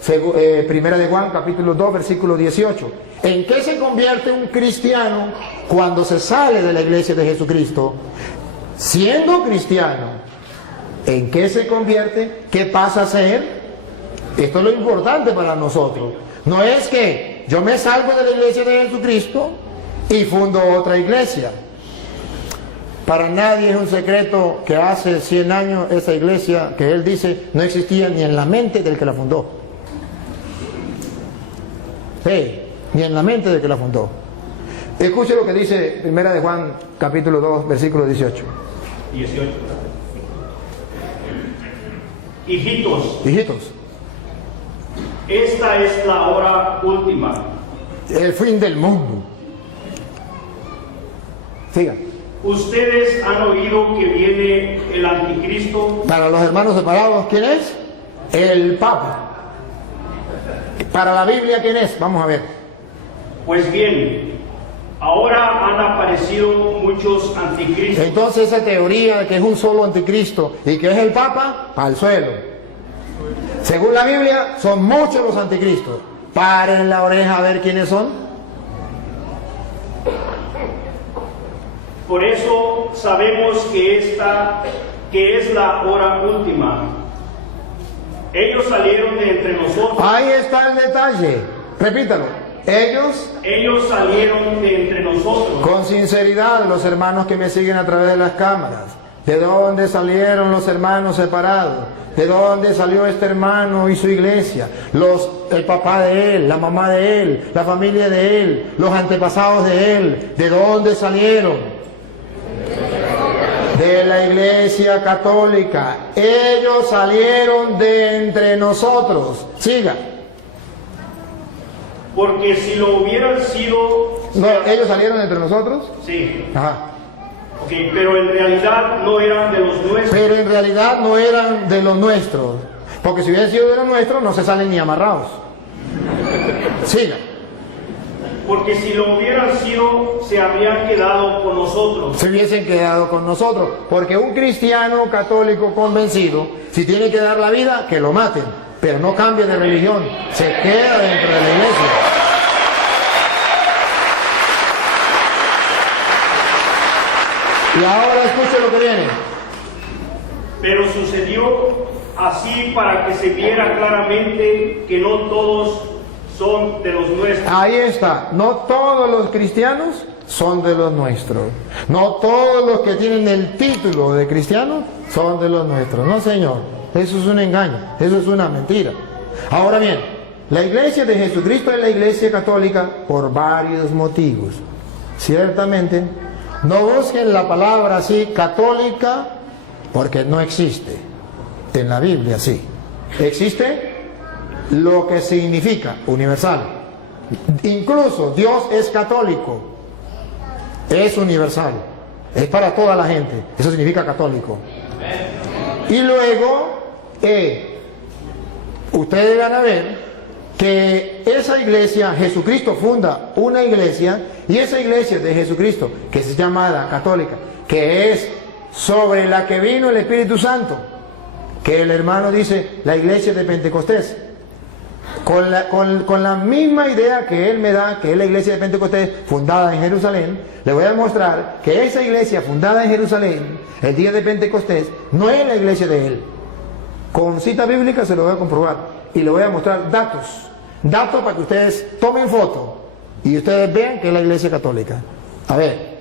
primera de Juan, capítulo 2, versículo 18. ¿En qué se convierte un cristiano cuando se sale de la iglesia de Jesucristo? Siendo cristiano, ¿en qué se convierte? ¿Qué pasa a ser? Esto es lo importante para nosotros. No es que yo me salgo de la iglesia de Jesucristo y fundo otra iglesia. Para nadie es un secreto que hace 100 años esa iglesia, que él dice, no existía ni en la mente del que la fundó. Ni en la mente del que la fundó. Escuche lo que dice primera de Juan, capítulo 2, versículo 18. 18. Hijitos, esta es la hora última. El fin del mundo. Siga. Ustedes han oído que viene el anticristo. Para los hermanos separados, ¿quién es? El Papa. Para la Biblia, ¿quién es? Vamos a ver. Pues bien, ahora han aparecido muchos anticristos. Entonces esa teoría de que es un solo anticristo y que es el Papa, al suelo. Según la Biblia, son muchos los anticristos. Paren la oreja a ver quiénes son. Por eso sabemos que esta es la hora última. Ellos salieron de entre nosotros. Ahí está el detalle. Repítalo. Ellos salieron de entre nosotros. Con sinceridad, los hermanos que me siguen a través de las cámaras. ¿De dónde salieron los hermanos separados? ¿De dónde salió este hermano y su iglesia? El papá de él, la mamá de él, la familia de él, los antepasados de él. ¿De dónde salieron? De la iglesia católica. Ellos salieron de entre nosotros. Siga. Porque si lo hubieran sido... No, ¿ellos salieron de entre nosotros? Sí. Ajá. Okay, pero en realidad no eran de los nuestros. Pero en realidad no eran de los nuestros. Porque si hubieran sido de los nuestros, no se salen ni amarrados. Siga. Porque si lo hubieran sido, se habrían quedado con nosotros. Se hubiesen quedado con nosotros. Porque un cristiano católico convencido, si tiene que dar la vida, que lo maten. Pero no cambie de religión. Se queda dentro de la iglesia. Y ahora escuche lo que viene. Pero sucedió así para que se viera claramente que no todos son de los nuestros. Ahí está. No todos los cristianos son de los nuestros. No todos los que tienen el título de cristiano son de los nuestros. No, señor. Eso es un engaño. Eso es una mentira. Ahora bien, la iglesia de Jesucristo es la iglesia católica por varios motivos. Ciertamente, no busquen la palabra así, católica, porque no existe. En la Biblia sí. Existe lo que significa universal. Incluso Dios es católico. Es universal. Es para toda la gente. Eso significa católico. Y luego, ustedes van a ver que esa iglesia, Jesucristo funda una iglesia, y esa iglesia de Jesucristo, que es llamada católica, que es sobre la que vino el Espíritu Santo, que el hermano dice la iglesia de Pentecostés. con la misma idea que él me da, que es la iglesia de Pentecostés fundada en Jerusalén, le voy a demostrar que esa iglesia fundada en Jerusalén, el día de Pentecostés, no es la iglesia de él. Con cita bíblica se lo voy a comprobar y le voy a mostrar datos para que ustedes tomen foto y ustedes vean que es la iglesia católica. A ver,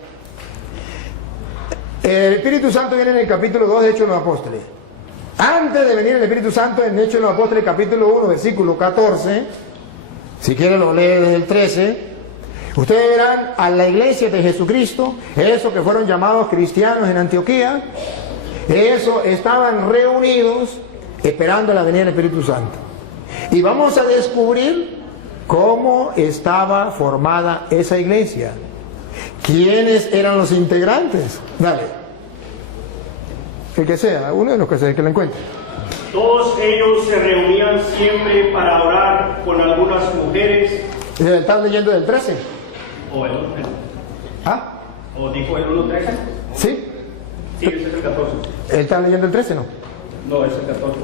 el Espíritu Santo viene en el capítulo 2 de Hechos de los Apóstoles. Antes de venir el Espíritu Santo, en Hechos de los Apóstoles, capítulo 1, versículo 14, si quieren lo lee desde el 13, ustedes verán a la iglesia de Jesucristo, esos que fueron llamados cristianos en Antioquía, esos estaban reunidos esperando la venida del Espíritu Santo. Y vamos a descubrir cómo estaba formada esa iglesia. ¿Quiénes eran los integrantes? Dale. El que sea, uno de los que sea, que lo encuentre. Todos ellos se reunían siempre para orar con algunas mujeres. ¿Estás leyendo del 13? ¿O el 1.13? ¿Ah? ¿O dijo el 1.13? ¿Sí? Sí, ese es el 14. ¿Él está leyendo el 13, no? No, es el 14.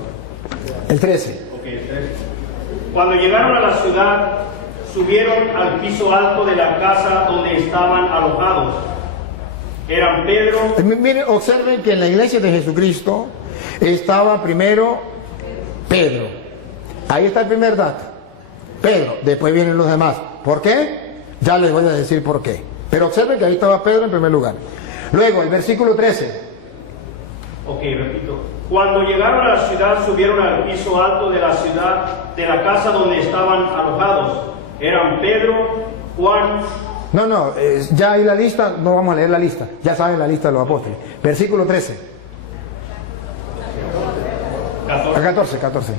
El 13. Ok, el 13. Cuando llegaron a la ciudad, subieron al piso alto de la casa donde estaban alojados. Eran Pedro. Miren, observen que en la iglesia de Jesucristo estaba primero Pedro. Ahí está el primer dato. Pedro, después vienen los demás. ¿Por qué? Ya les voy a decir por qué. Pero observen que ahí estaba Pedro en primer lugar. Luego, el versículo 13. Ok, repito. Cuando llegaron a la ciudad, subieron al piso alto de la ciudad, de la casa donde estaban alojados. Eran Pedro, Juan. No, ya hay la lista, no vamos a leer la lista. Ya saben la lista de los apóstoles. Versículo 13. 14.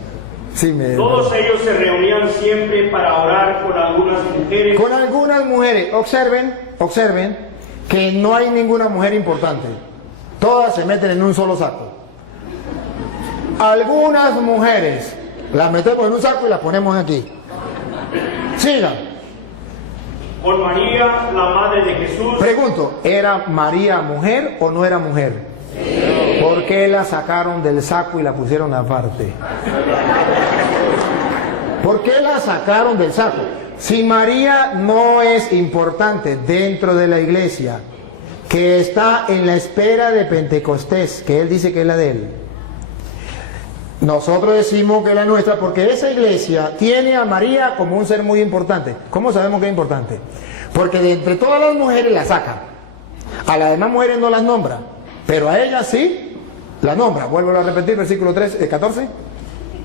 Sí, Todos ellos se reunían siempre para orar con algunas mujeres. Con algunas mujeres. Observen que no hay ninguna mujer importante. Todas se meten en un solo saco. Algunas mujeres las metemos en un saco y las ponemos aquí. Sigan. Con María, la madre de Jesús. Pregunto, ¿era María mujer o no era mujer? Sí. ¿Por qué la sacaron del saco y la pusieron aparte? ¿Por qué la sacaron del saco? Si María no es importante dentro de la iglesia, que está en la espera de Pentecostés, que él dice que es la de él, nosotros decimos que es la nuestra porque esa iglesia tiene a María como un ser muy importante. ¿Cómo sabemos que es importante? Porque de entre todas las mujeres la saca. A las demás mujeres no las nombra, pero a ella sí la nombra. Vuelvo a repetir, versículo 14.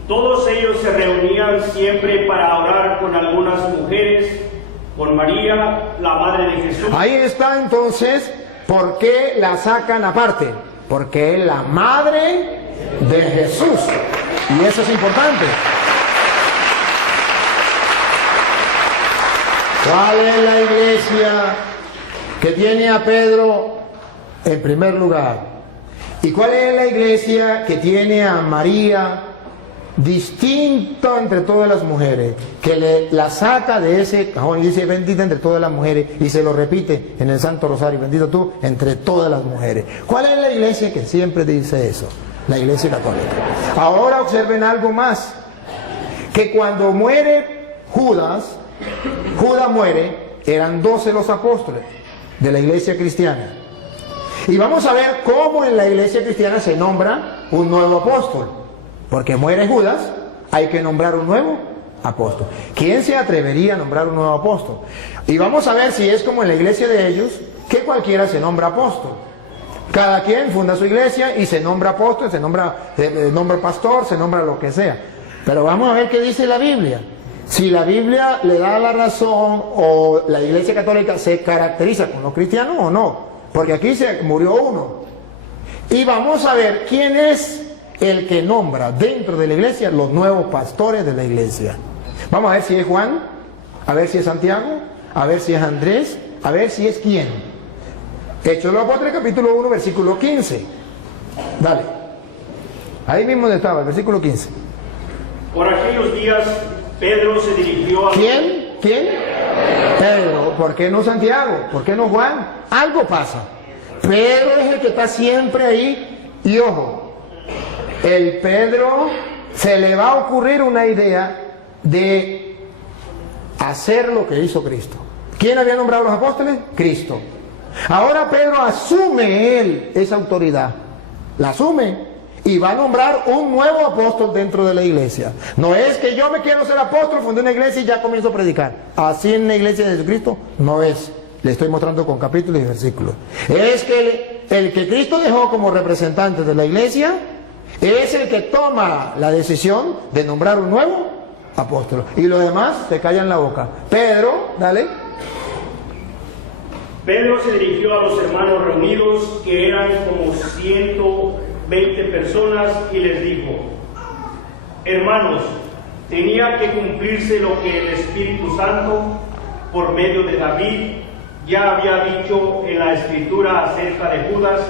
Todos ellos se reunían siempre para orar con algunas mujeres, con María, la madre de Jesús. Ahí está entonces, ¿por qué la sacan aparte? Porque es la madre de Jesús. Y eso es importante. ¿Cuál es la iglesia que tiene a Pedro en primer lugar? ¿Y cuál es la iglesia que tiene a María distinto entre todas las mujeres? Que la saca de ese cajón y dice bendita entre todas las mujeres y se lo repite en el Santo Rosario, bendito tú entre todas las mujeres. ¿Cuál es la iglesia que siempre dice eso? La iglesia católica. Ahora observen algo más, que cuando muere Judas muere, eran 12 los apóstoles de la iglesia cristiana. Y vamos a ver cómo en la iglesia cristiana se nombra un nuevo apóstol. Porque muere Judas, hay que nombrar un nuevo apóstol. ¿Quién se atrevería a nombrar un nuevo apóstol? Y vamos a ver si es como en la iglesia de ellos, que cualquiera se nombra apóstol. Cada quien funda su iglesia y se nombra apóstol, se nombra pastor, se nombra lo que sea. Pero vamos a ver qué dice la Biblia. Si la Biblia le da la razón o la iglesia católica se caracteriza con los cristianos o no. Porque aquí se murió uno. Y vamos a ver quién es el que nombra dentro de la iglesia los nuevos pastores de la iglesia. Vamos a ver si es Juan, a ver si es Santiago, a ver si es Andrés, a ver si es quién. Hechos de los Apóstoles, capítulo 1, versículo 15. Dale. Ahí mismo donde estaba, el versículo 15. Por aquellos días, Pedro se dirigió a... ¿Quién? Pedro. ¿Por qué no Santiago? ¿Por qué no Juan? Algo pasa. Pedro es el que está siempre ahí. Y ojo, el Pedro se le va a ocurrir una idea de hacer lo que hizo Cristo. ¿Quién había nombrado a los apóstoles? Cristo. Ahora Pedro asume él esa autoridad, la asume y va a nombrar un nuevo apóstol dentro de la iglesia. No es que yo me quiero ser apóstol, fundé una iglesia y ya comienzo a predicar. Así en la iglesia de Jesucristo no es. Le estoy mostrando con capítulos y versículos. Es que el que Cristo dejó como representante de la iglesia es el que toma la decisión de nombrar un nuevo apóstol. Y los demás se callan la boca. Pedro, dale. Pedro se dirigió a los hermanos reunidos, que eran como 120 personas, y les dijo: hermanos, tenía que cumplirse lo que el Espíritu Santo, por medio de David, ya había dicho en la Escritura acerca de Judas,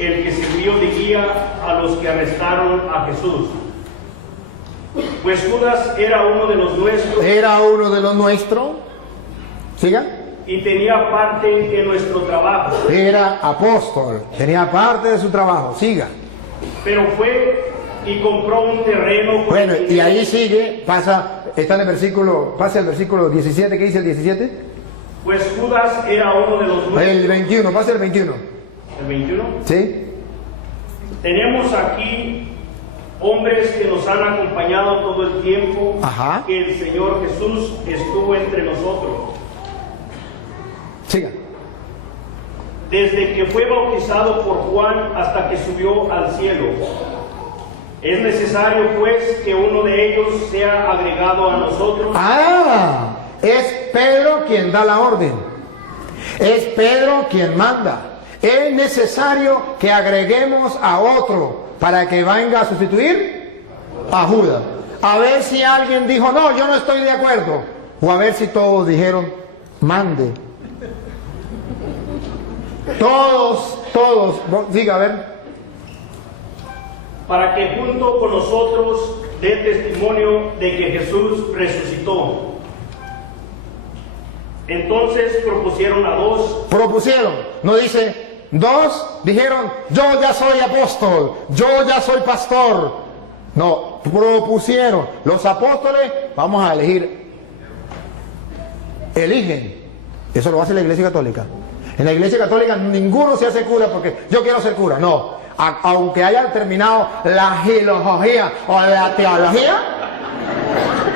el que sirvió de guía a los que arrestaron a Jesús. Pues Judas era uno de los nuestros. Era uno de los nuestros. Siga. Y tenía parte en nuestro trabajo. Era apóstol, tenía parte de su trabajo. Siga. Pero fue y compró un terreno. Bueno, y ahí sigue, pasa, está en el versículo, pasa el versículo 17, ¿qué dice el 17? Pues Judas era uno de los nuestros. El 21, pasa el 21. ¿El 21? ¿Sí? Tenemos aquí hombres que nos han acompañado todo el tiempo. Ajá. Que el Señor Jesús estuvo entre nosotros. Siga. Desde que fue bautizado por Juan hasta que subió al cielo. Es necesario pues que uno de ellos sea agregado a nosotros. Ah, es Pedro quien da la orden. Es Pedro quien manda. Es necesario que agreguemos a otro para que venga a sustituir a Judas. A ver si alguien dijo, no, yo no estoy de acuerdo. O a ver si todos dijeron, mande. Todos, diga, a ver. Para que junto con nosotros dé testimonio de que Jesús resucitó. Entonces propusieron a dos. Propusieron, no dice, dos dijeron, yo ya soy apóstol, yo ya soy pastor. No, propusieron. Los apóstoles, vamos a elegir. Eligen. Eso lo hace la Iglesia Católica. En la Iglesia Católica ninguno se hace cura porque yo quiero ser cura. No, aunque haya terminado la filología o la teología,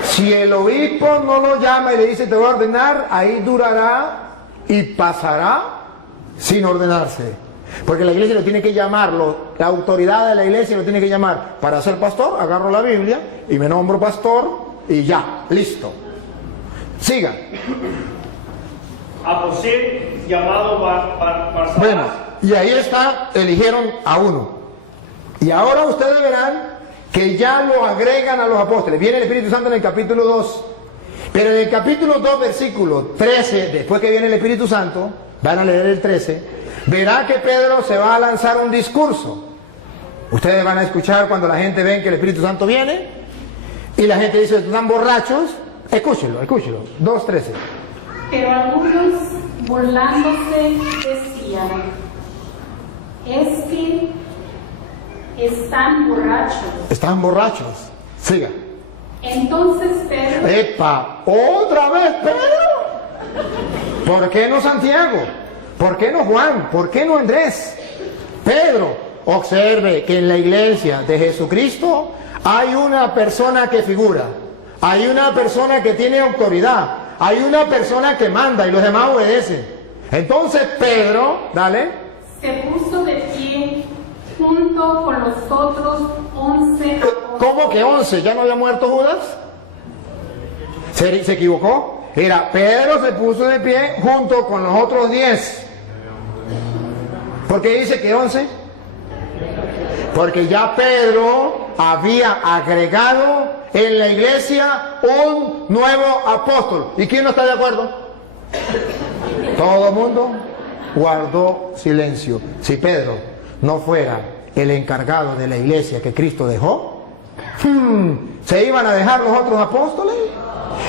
si el obispo no lo llama y le dice te voy a ordenar, ahí durará y pasará sin ordenarse. Porque la iglesia lo tiene que llamarlo, la autoridad de la iglesia lo tiene que llamar. Para ser pastor, agarro la Biblia y me nombro pastor y ya, listo. Siga. A José, llamado Barsabás. Bueno, y ahí está, eligieron a uno. Y ahora ustedes verán que ya lo agregan a los apóstoles. Viene el Espíritu Santo en el capítulo 2. Pero en el capítulo 2, versículo 13, después que viene el Espíritu Santo, van a leer el 13, verá que Pedro se va a lanzar un discurso. Ustedes van a escuchar cuando la gente ve que el Espíritu Santo viene y la gente dice, están borrachos. Escúchelo. 2:13. Pero algunos, burlándose, decían, es que están borrachos. Están borrachos. Siga. Entonces Pedro, ¡Epa! ¿Otra vez Pedro? ¿Por qué no Santiago? ¿Por qué no Juan? ¿Por qué no Andrés? Pedro, observe que en la iglesia de Jesucristo hay una persona que figura, hay una persona que tiene autoridad, hay una persona que manda y los demás obedecen. Entonces Pedro, dale, se puso de pie junto con los otros 11 apóstoles. ¿cómo que 11? ¿Ya no había muerto Judas? ¿Se equivocó? Era Pedro se puso de pie junto con los otros 10. ¿Por qué dice que 11? Porque ya Pedro había agregado en la iglesia un nuevo apóstol. ¿Y quién no está de acuerdo? Todo el mundo guardó silencio. Si Pedro no fuera el encargado de la iglesia que Cristo dejó, ¿se iban a dejar los otros apóstoles?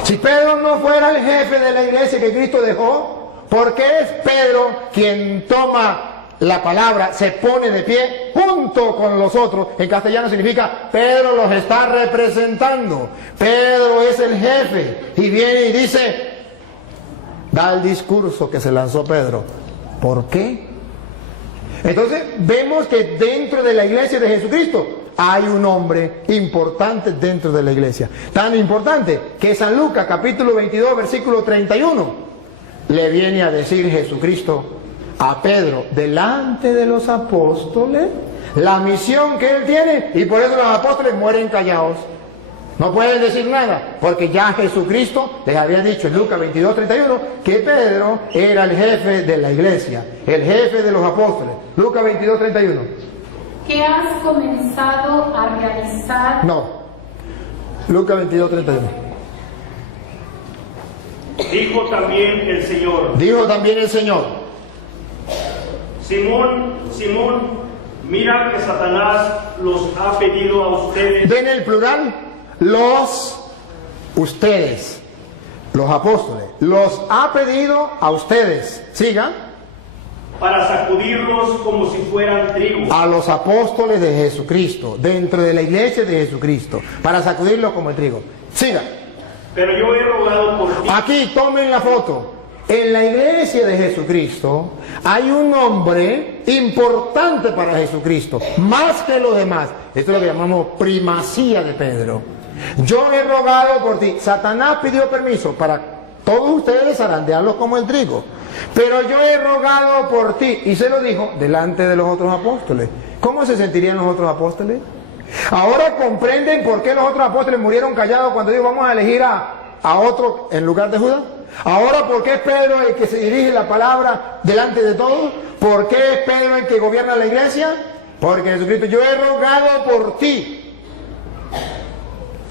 Si Pedro no fuera el jefe de la iglesia que Cristo dejó, ¿por qué es Pedro quien toma la palabra, se pone de pie junto junto con los otros. En castellano significa Pedro los está representando. Pedro es el jefe y viene y dice, da el discurso que se lanzó Pedro. ¿Por qué? Entonces vemos que dentro de la iglesia de Jesucristo hay un hombre importante dentro de la iglesia. Tan importante que San Lucas capítulo 22 versículo 31 le viene a decir Jesucristo a Pedro delante de los apóstoles la misión que él tiene, y por eso los apóstoles mueren callados. No pueden decir nada, porque ya Jesucristo les había dicho en Lucas 22, 31 que Pedro era el jefe de la iglesia, el jefe de los apóstoles. Lucas 22, 31. ¿Qué has comenzado a realizar? No. Lucas 22, 31. Dijo también el Señor: Dijo también el Señor: Simón, Simón, mira que Satanás los ha pedido a ustedes. ¿Ven el plural? Ustedes, los apóstoles, los ha pedido a ustedes. Siga. Para sacudirlos como si fueran trigo. A los apóstoles de Jesucristo, dentro de la iglesia de Jesucristo, para sacudirlos como el trigo. Siga. Pero yo he rogado por ti. Aquí tomen la foto. En la iglesia de Jesucristo hay un hombre importante para Jesucristo, más que los demás. Esto es lo que llamamos primacía de Pedro. Yo he rogado por ti. Satanás pidió permiso para todos ustedes zarandearlos como el trigo. Pero yo he rogado por ti. Y se lo dijo delante de los otros apóstoles. ¿Cómo se sentirían los otros apóstoles? Ahora comprenden por qué los otros apóstoles murieron callados cuando dijo vamos a elegir a otro en lugar de Judas. Ahora, ¿por qué es Pedro el que se dirige la palabra delante de todos? ¿Por qué es Pedro el que gobierna la iglesia? Porque Jesucristo, yo he rogado por ti.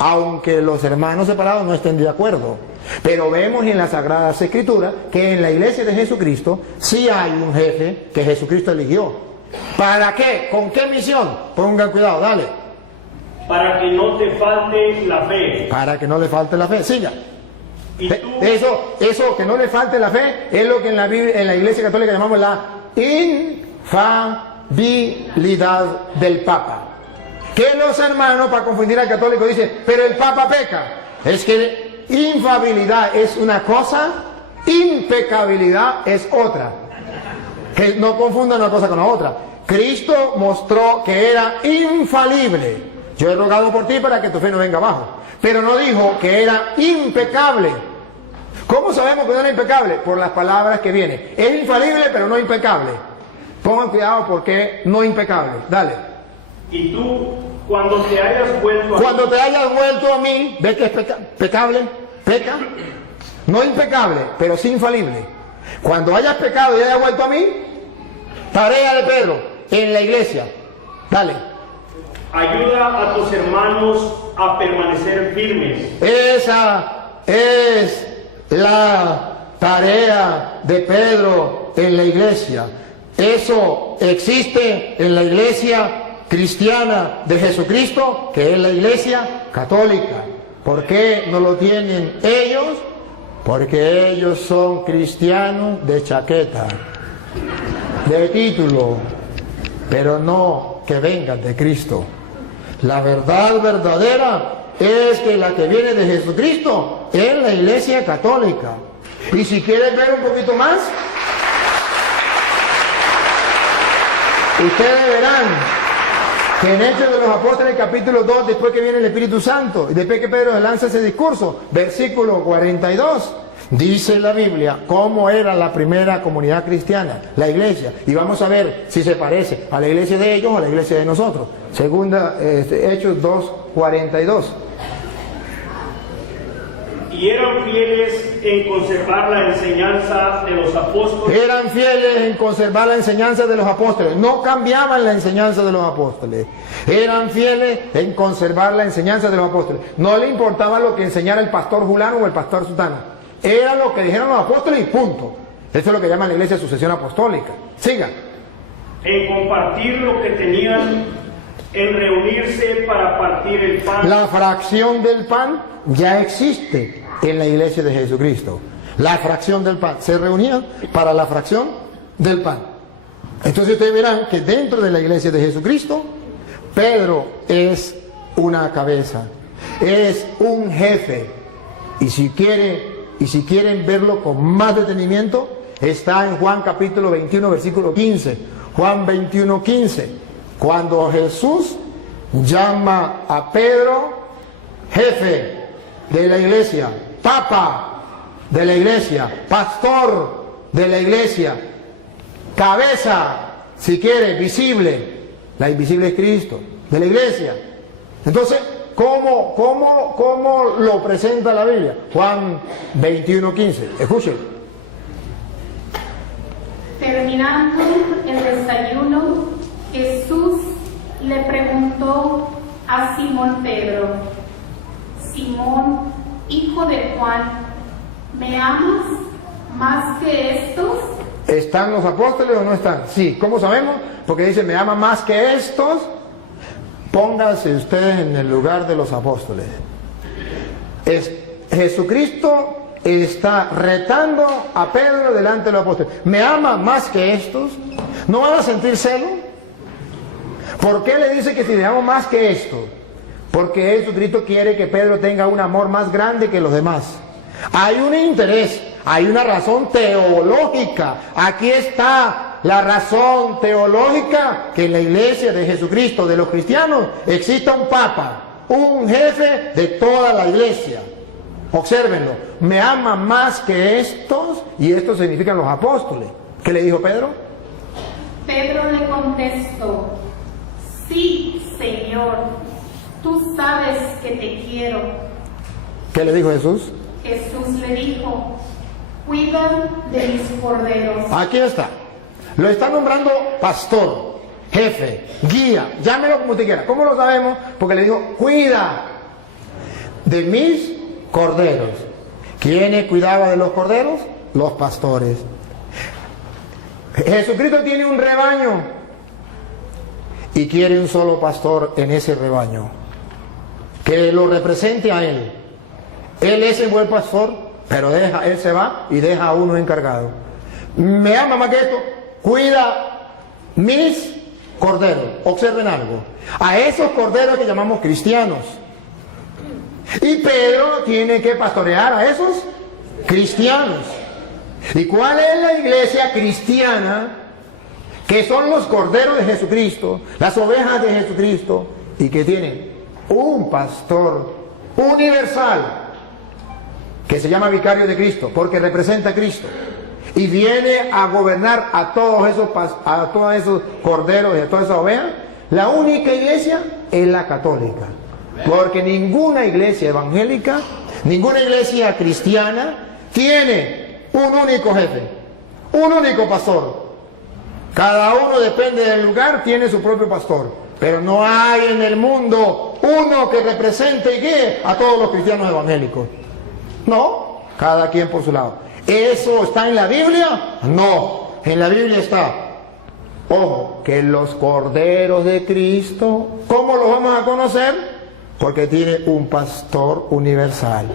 Aunque los hermanos separados no estén de acuerdo. Pero vemos en las Sagradas Escrituras que en la iglesia de Jesucristo sí hay un jefe que Jesucristo eligió. ¿Para qué? ¿Con qué misión? Pongan cuidado, dale. Para que no te falte la fe. Para que no le falte la fe. Siga. Y tú, Eso que no le falte la fe es lo que en la Iglesia Católica llamamos la infalibilidad del Papa. Que los hermanos, para confundir al católico, dicen, pero el Papa peca. Es que infabilidad es una cosa, impecabilidad es otra. Que no confundan una cosa con la otra. Cristo mostró que era infalible. Yo he rogado por ti para que tu fe no venga abajo. Pero no dijo que era impecable. ¿Cómo sabemos que no era impecable? Por las palabras que vienen. Es infalible, pero no impecable. Pongan cuidado porque no impecable. Dale. y tú, cuando te hayas vuelto a mí, ¿ves que es pecable? ¿Peca? No impecable, pero sí infalible. Cuando hayas pecado y hayas vuelto a mí, tarea de Pedro en la iglesia. Dale. ayuda a tus hermanos a permanecer firmes. Esa es la tarea de Pedro en la iglesia. Eso existe en la iglesia cristiana de Jesucristo, que es la iglesia católica. ¿Por qué no lo tienen ellos? Porque ellos son cristianos de chaqueta, de título, pero no que vengan de Cristo. La verdad verdadera es que la que viene de Jesucristo es la iglesia católica. Y si quieres ver un poquito más, ustedes verán que en Hechos de los Apóstoles, capítulo 2, después que viene el Espíritu Santo, y después que Pedro lanza ese discurso, versículo 42, dice la Biblia cómo era la primera comunidad cristiana, la iglesia, y vamos a ver si se parece a la iglesia de ellos o a la iglesia de nosotros. Segunda, Hechos 2, 42. Y eran fieles en conservar la enseñanza de los apóstoles. Eran fieles en conservar la enseñanza de los apóstoles. No cambiaban la enseñanza de los apóstoles. Eran fieles en conservar la enseñanza de los apóstoles. No le importaba lo que enseñara el pastor fulano o el pastor sutano. Era lo que dijeron los apóstoles y punto. Eso es lo que llaman la iglesia sucesión apostólica. Siga. En compartir lo que tenían, en reunirse para partir el pan. La fracción del pan ya existe en la iglesia de Jesucristo. La fracción del pan. Se reunían para la fracción del pan. Entonces ustedes verán que dentro de la iglesia de Jesucristo, Pedro es una cabeza, es un jefe. Y si quieren verlo con más detenimiento, está en Juan capítulo 21, versículo 15. Juan 21, 15. Cuando Jesús llama a Pedro jefe de la iglesia, papa de la iglesia, pastor de la iglesia, cabeza, si quiere, visible. La invisible es Cristo, de la iglesia. Entonces, ¿cómo lo presenta la Biblia? Juan 21, 15. Escuchen. Terminando el desayuno, Jesús le preguntó a Simón Pedro: Simón, hijo de Juan, ¿me amas más que estos? ¿Están los apóstoles o no están? Sí. ¿Cómo sabemos? Porque dice, ¿me ama más que estos? Pónganse ustedes en el lugar de los apóstoles. Jesucristo está retando a Pedro delante de los apóstoles. ¿Me ama más que estos? ¿No van a sentir celo? ¿Por qué le dice que si le amo más que esto? Porque Jesucristo quiere que Pedro tenga un amor más grande que los demás. Hay un interés, hay una razón teológica. Aquí está la razón teológica, que en la iglesia de Jesucristo, de los cristianos, exista un papa, un jefe de toda la iglesia. Obsérvenlo, me ama más que estos, y estos significan los apóstoles. ¿Qué le dijo Pedro? Pedro le contestó: sí, Señor, tú sabes que te quiero. ¿Qué le dijo Jesús? Jesús le dijo: cuida de mis corderos. Aquí está. Lo está nombrando pastor, jefe, guía, llámelo como usted quiera. ¿Cómo lo sabemos? Porque le dijo, cuida de mis corderos. ¿Quiénes cuidaban de los corderos? Los pastores. Jesucristo tiene un rebaño y quiere un solo pastor en ese rebaño que lo represente a él. Él es el buen pastor, pero él se va y deja a uno encargado. Me ama más que esto, cuida mis corderos. Observen algo, a esos corderos que llamamos cristianos. Y Pedro tiene que pastorear a esos cristianos. ¿Y cuál es la iglesia cristiana? Que son los corderos de Jesucristo, las ovejas de Jesucristo, y que tienen un pastor universal que se llama vicario de Cristo, porque representa a Cristo y viene a gobernar a todos esos corderos y a todas esas ovejas. La única iglesia es la católica, porque ninguna iglesia evangélica, ninguna iglesia cristiana tiene un único jefe, un único pastor. Cada uno, depende del lugar, tiene su propio pastor, pero no hay en el mundo uno que represente y guíe a todos los cristianos evangélicos. No, cada quien por su lado. ¿Eso está en la Biblia? No, en la Biblia está, ojo, que los corderos de Cristo, ¿cómo los vamos a conocer? Porque tiene un pastor universal.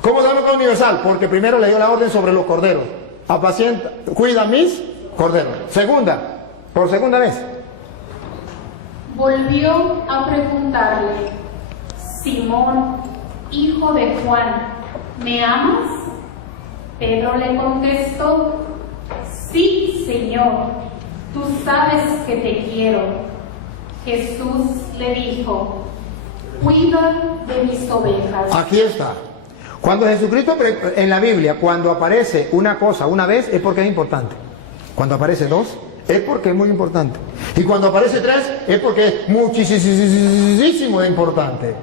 ¿Cómo sabemos que es universal? Porque primero le dio la orden sobre los corderos: apacienta, cuida mis corderos. Por segunda vez Volvió a preguntarle: Simón, hijo de Juan, ¿me amas? Pedro le contestó: sí, Señor, tú sabes que te quiero. Jesús le dijo: cuida de mis ovejas. Aquí está. Cuando Jesucristo, en la Biblia, cuando aparece una cosa una vez, es porque es importante. Cuando aparece dos, es porque es muy importante. Y cuando aparece tres, es porque es muchísimo de importante.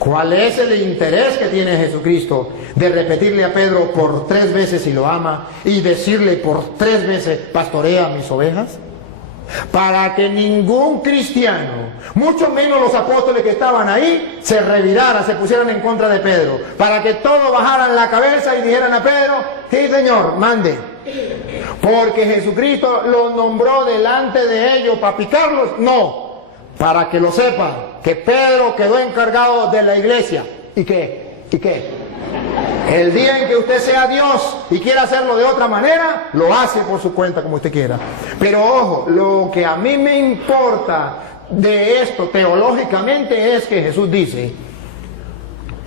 ¿Cuál es el interés que tiene Jesucristo de repetirle a Pedro por 3 veces si lo ama y decirle por 3 veces pastorea mis ovejas? Para que ningún cristiano, mucho menos los apóstoles que estaban ahí, se reviraran, se pusieran en contra de Pedro. Para que todos bajaran la cabeza y dijeran a Pedro: sí, Señor, mande. Porque Jesucristo los nombró delante de ellos para picarlos. No, para que lo sepan, que Pedro quedó encargado de la iglesia. ¿Y qué? El día en que usted sea Dios y quiera hacerlo de otra manera, lo hace por su cuenta como usted quiera. Pero ojo, lo que a mí me importa de esto teológicamente es que Jesús dice: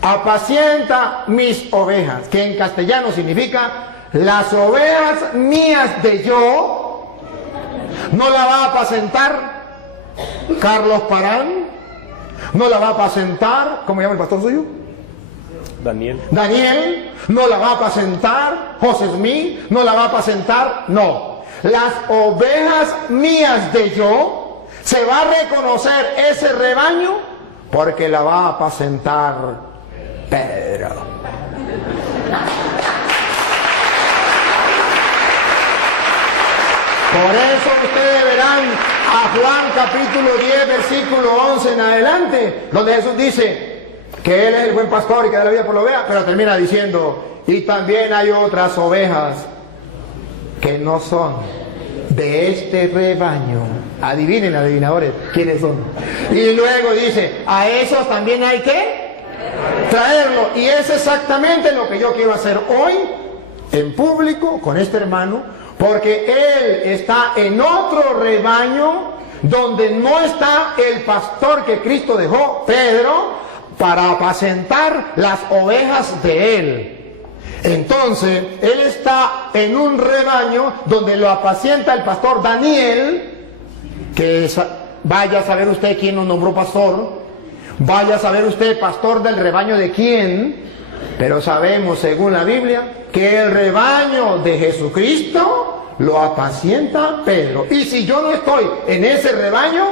apacienta mis ovejas, que en castellano significa las ovejas mías de yo. No la va a apacentar Carlos Parán, no la va a apacentar, ¿cómo se llama el pastor suyo? Daniel, no la va a apacentar José Smith, no la va a apacentar, no. Las ovejas mías de yo, se va a reconocer ese rebaño porque la va a apacentar Pedro. Por eso ustedes verán a Juan capítulo 10 versículo 11 en adelante, donde Jesús dice que Él es el buen pastor y que da la vida por la oveja, pero termina diciendo: y también hay otras ovejas que no son de este rebaño. Adivinen, adivinadores, quiénes son. Y luego dice: a esos también hay que traerlo. Y es exactamente lo que yo quiero hacer hoy en público con este hermano, porque él está en otro rebaño donde no está el pastor que Cristo dejó, Pedro, para apacentar las ovejas de él. Entonces, él está en un rebaño donde lo apacienta el pastor Daniel, que vaya a saber usted quién nos nombró pastor, vaya a saber usted pastor del rebaño de quién, pero sabemos según la Biblia que el rebaño de Jesucristo lo apacienta Pedro. Y si yo no estoy en ese rebaño,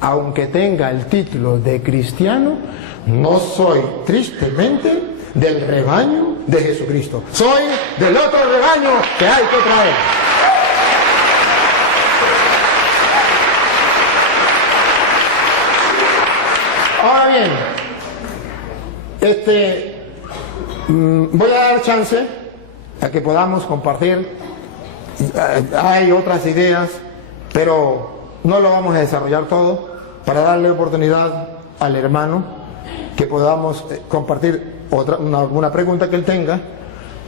aunque tenga el título de cristiano, no soy tristemente del rebaño de Jesucristo. Soy del otro rebaño que hay que traer. Ahora bien, voy a dar chance a que podamos compartir. Hay otras ideas, pero no lo vamos a desarrollar todo, para darle oportunidad al hermano que podamos compartir alguna pregunta que él tenga,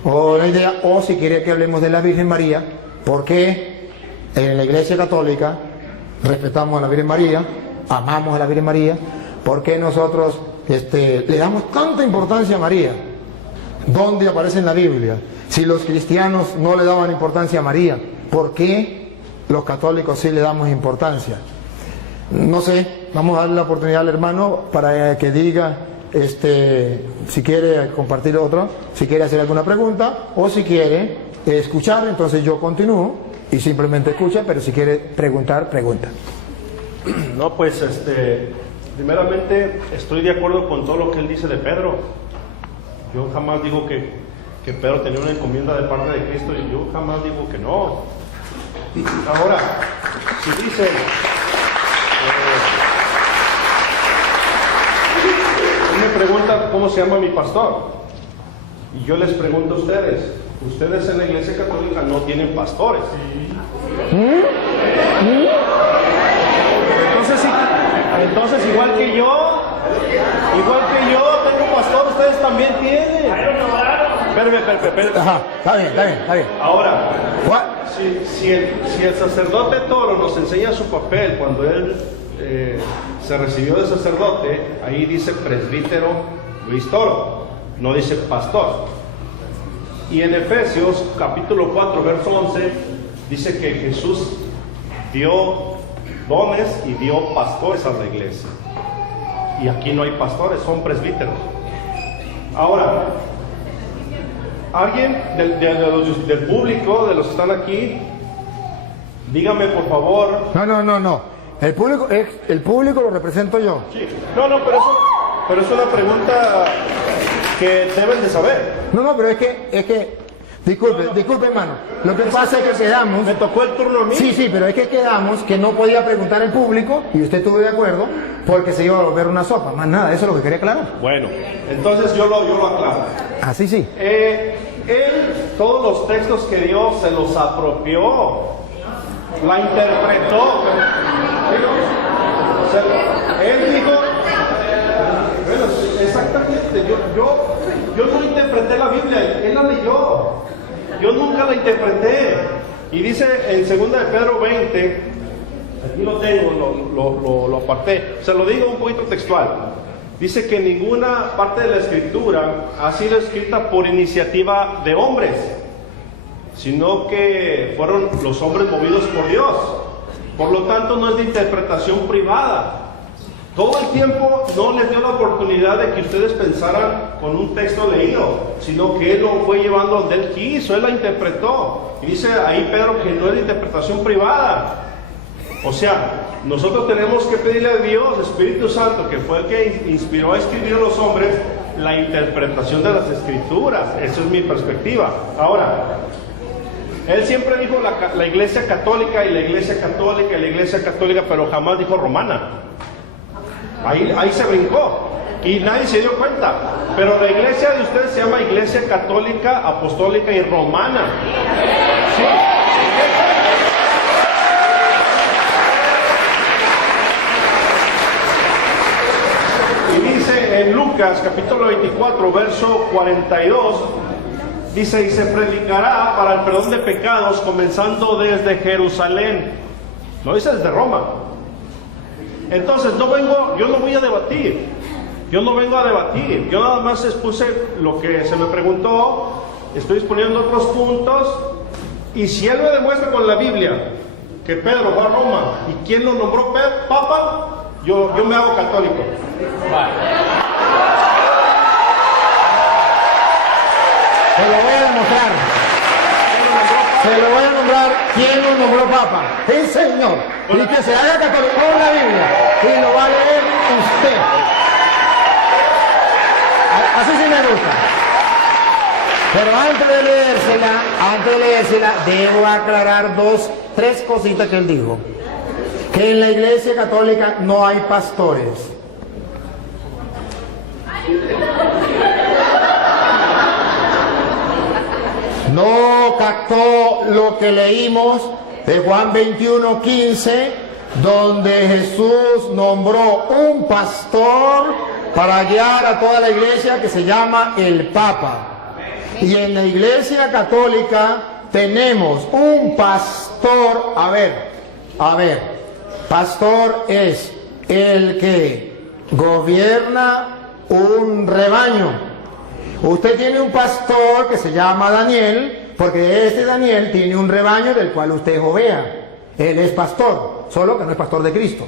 o una idea, o si quiere que hablemos de la Virgen María, porque en la Iglesia Católica respetamos a la Virgen María, amamos a la Virgen María, porque nosotros le damos tanta importancia a María. ¿Dónde aparece en la Biblia? Si los cristianos no le daban importancia a María, ¿por qué los católicos sí le damos importancia? No sé, vamos a darle la oportunidad al hermano para que diga si quiere compartir otro, si quiere hacer alguna pregunta, o si quiere escuchar, entonces yo continúo y simplemente escucha, pero si quiere preguntar, pregunta. No, pues primeramente estoy de acuerdo con todo lo que él dice de Pedro. Yo jamás digo que Pedro tenía una encomienda de parte de Cristo, y yo jamás digo que no. Ahora, si dicen me preguntan cómo se llama mi pastor, y yo les pregunto a ustedes en la Iglesia Católica no tienen pastores. Entonces igual que yo tengo pastor, ustedes también tienen. Espérame. Ajá, está bien. Ahora, si el sacerdote Toro nos enseña su papel cuando él se recibió de sacerdote, ahí dice presbítero Luis Toro, no dice pastor. Y en Efesios capítulo 4 verso 11 dice que Jesús dio dones y dio pastores a la iglesia, y aquí no hay pastores, son presbíteros. Ahora, alguien del público, de los que están aquí, dígame por favor. No. El público lo represento yo. Sí. No, pero es una pregunta que deben de saber. No, pero es que disculpe hermano. Lo que pasa es que quedamos. Me tocó el turno a mí. Sí, pero es que quedamos que no podía preguntar el público, y usted estuvo de acuerdo, porque se iba a volver una sopa. Más nada, eso es lo que quería aclarar. Bueno, entonces yo lo aclaro. Así sí. Él, todos los textos que dio se los apropió, la interpretó. O sea, él dijo, bueno, exactamente, yo no interpreté interpreté la Biblia, él la leyó. Yo nunca la interpreté. Y dice en 2 de Pedro 20, aquí lo tengo, lo aparté, se lo digo un poquito textual. Dice que ninguna parte de la escritura ha sido escrita por iniciativa de hombres, sino que fueron los hombres movidos por Dios. Por lo tanto, no es de interpretación privada. Todo el tiempo no les dio la oportunidad de que ustedes pensaran con un texto leído, sino que Él lo fue llevando donde Él quiso, Él la interpretó. Y dice ahí Pedro que no es de interpretación privada. O sea, nosotros tenemos que pedirle a Dios, Espíritu Santo, que fue el que inspiró a escribir a los hombres, la interpretación de las Escrituras. Esa es mi perspectiva. Ahora, Él siempre dijo la Iglesia Católica y la Iglesia Católica y la Iglesia Católica, pero jamás dijo romana. Ahí se brincó y nadie se dio cuenta. Pero la iglesia de ustedes se llama Iglesia Católica, Apostólica y Romana. Sí. Y dice en Lucas capítulo 24, verso 42, dice: y se predicará para el perdón de pecados comenzando desde Jerusalén. No dice desde Roma. Entonces yo no voy a debatir, yo no vengo a debatir, yo nada más expuse lo que se me preguntó, estoy exponiendo otros puntos, y si él me demuestra con la Biblia que Pedro fue a Roma y quién lo nombró papa, yo me hago católico. Se lo voy a demostrar. Se lo voy a nombrar quién lo nombró papa. Sí, señor. Y que se haga católico con la Biblia. Y lo va a leer usted. Así sí me gusta. Pero antes de leérsela, debo aclarar tres cositas que él dijo. Que en la Iglesia Católica no hay pastores. No captó lo que leímos de Juan 21:15, donde Jesús nombró un pastor para guiar a toda la iglesia, que se llama el Papa. Y en la Iglesia Católica tenemos un pastor. A ver, pastor es el que gobierna un rebaño. Usted tiene un pastor que se llama Daniel, porque este Daniel tiene un rebaño del cual usted es oveja. Él es pastor, solo que no es pastor de Cristo.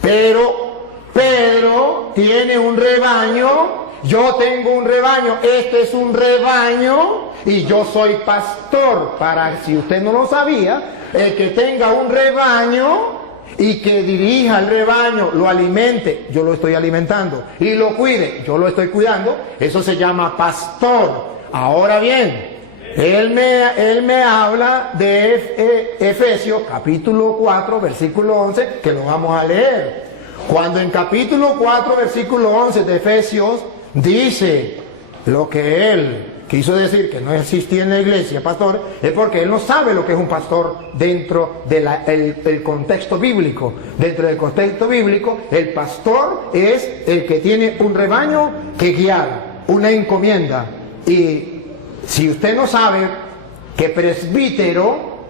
Pero Pedro tiene un rebaño, yo tengo un rebaño, este es un rebaño y yo soy pastor. Para, si usted no lo sabía, el que tenga un rebaño y que dirija el rebaño, lo alimente, yo lo estoy alimentando, y lo cuide, yo lo estoy cuidando, eso se llama pastor. Ahora bien, él me habla de Efesios capítulo 4 versículo 11, que lo vamos a leer. Cuando en capítulo 4 versículo 11 de Efesios dice lo que él quiso decir, que no existía en la iglesia pastor, es porque él no sabe lo que es un pastor dentro del contexto bíblico. Dentro del contexto bíblico, el pastor es el que tiene un rebaño que guiar, una encomienda. Y si usted no sabe que presbítero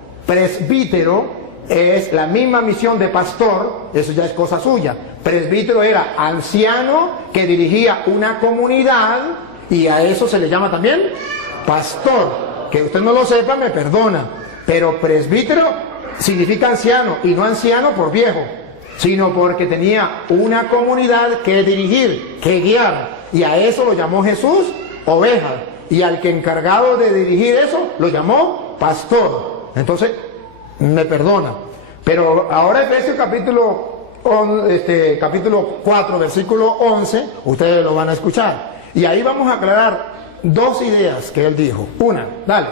es la misma misión de pastor, eso ya es cosa suya. Presbítero era anciano que dirigía una comunidad, y a eso se le llama también pastor. Que usted no lo sepa, me perdona, pero presbítero significa anciano, y no anciano por viejo, sino porque tenía una comunidad que dirigir, que guiar, y a eso lo llamó Jesús oveja, y al que encargado de dirigir eso lo llamó pastor. Entonces me perdona, pero ahora Efesios capítulo 4 versículo 11, ustedes lo van a escuchar. Y ahí vamos a aclarar dos ideas que él dijo. Una, dale.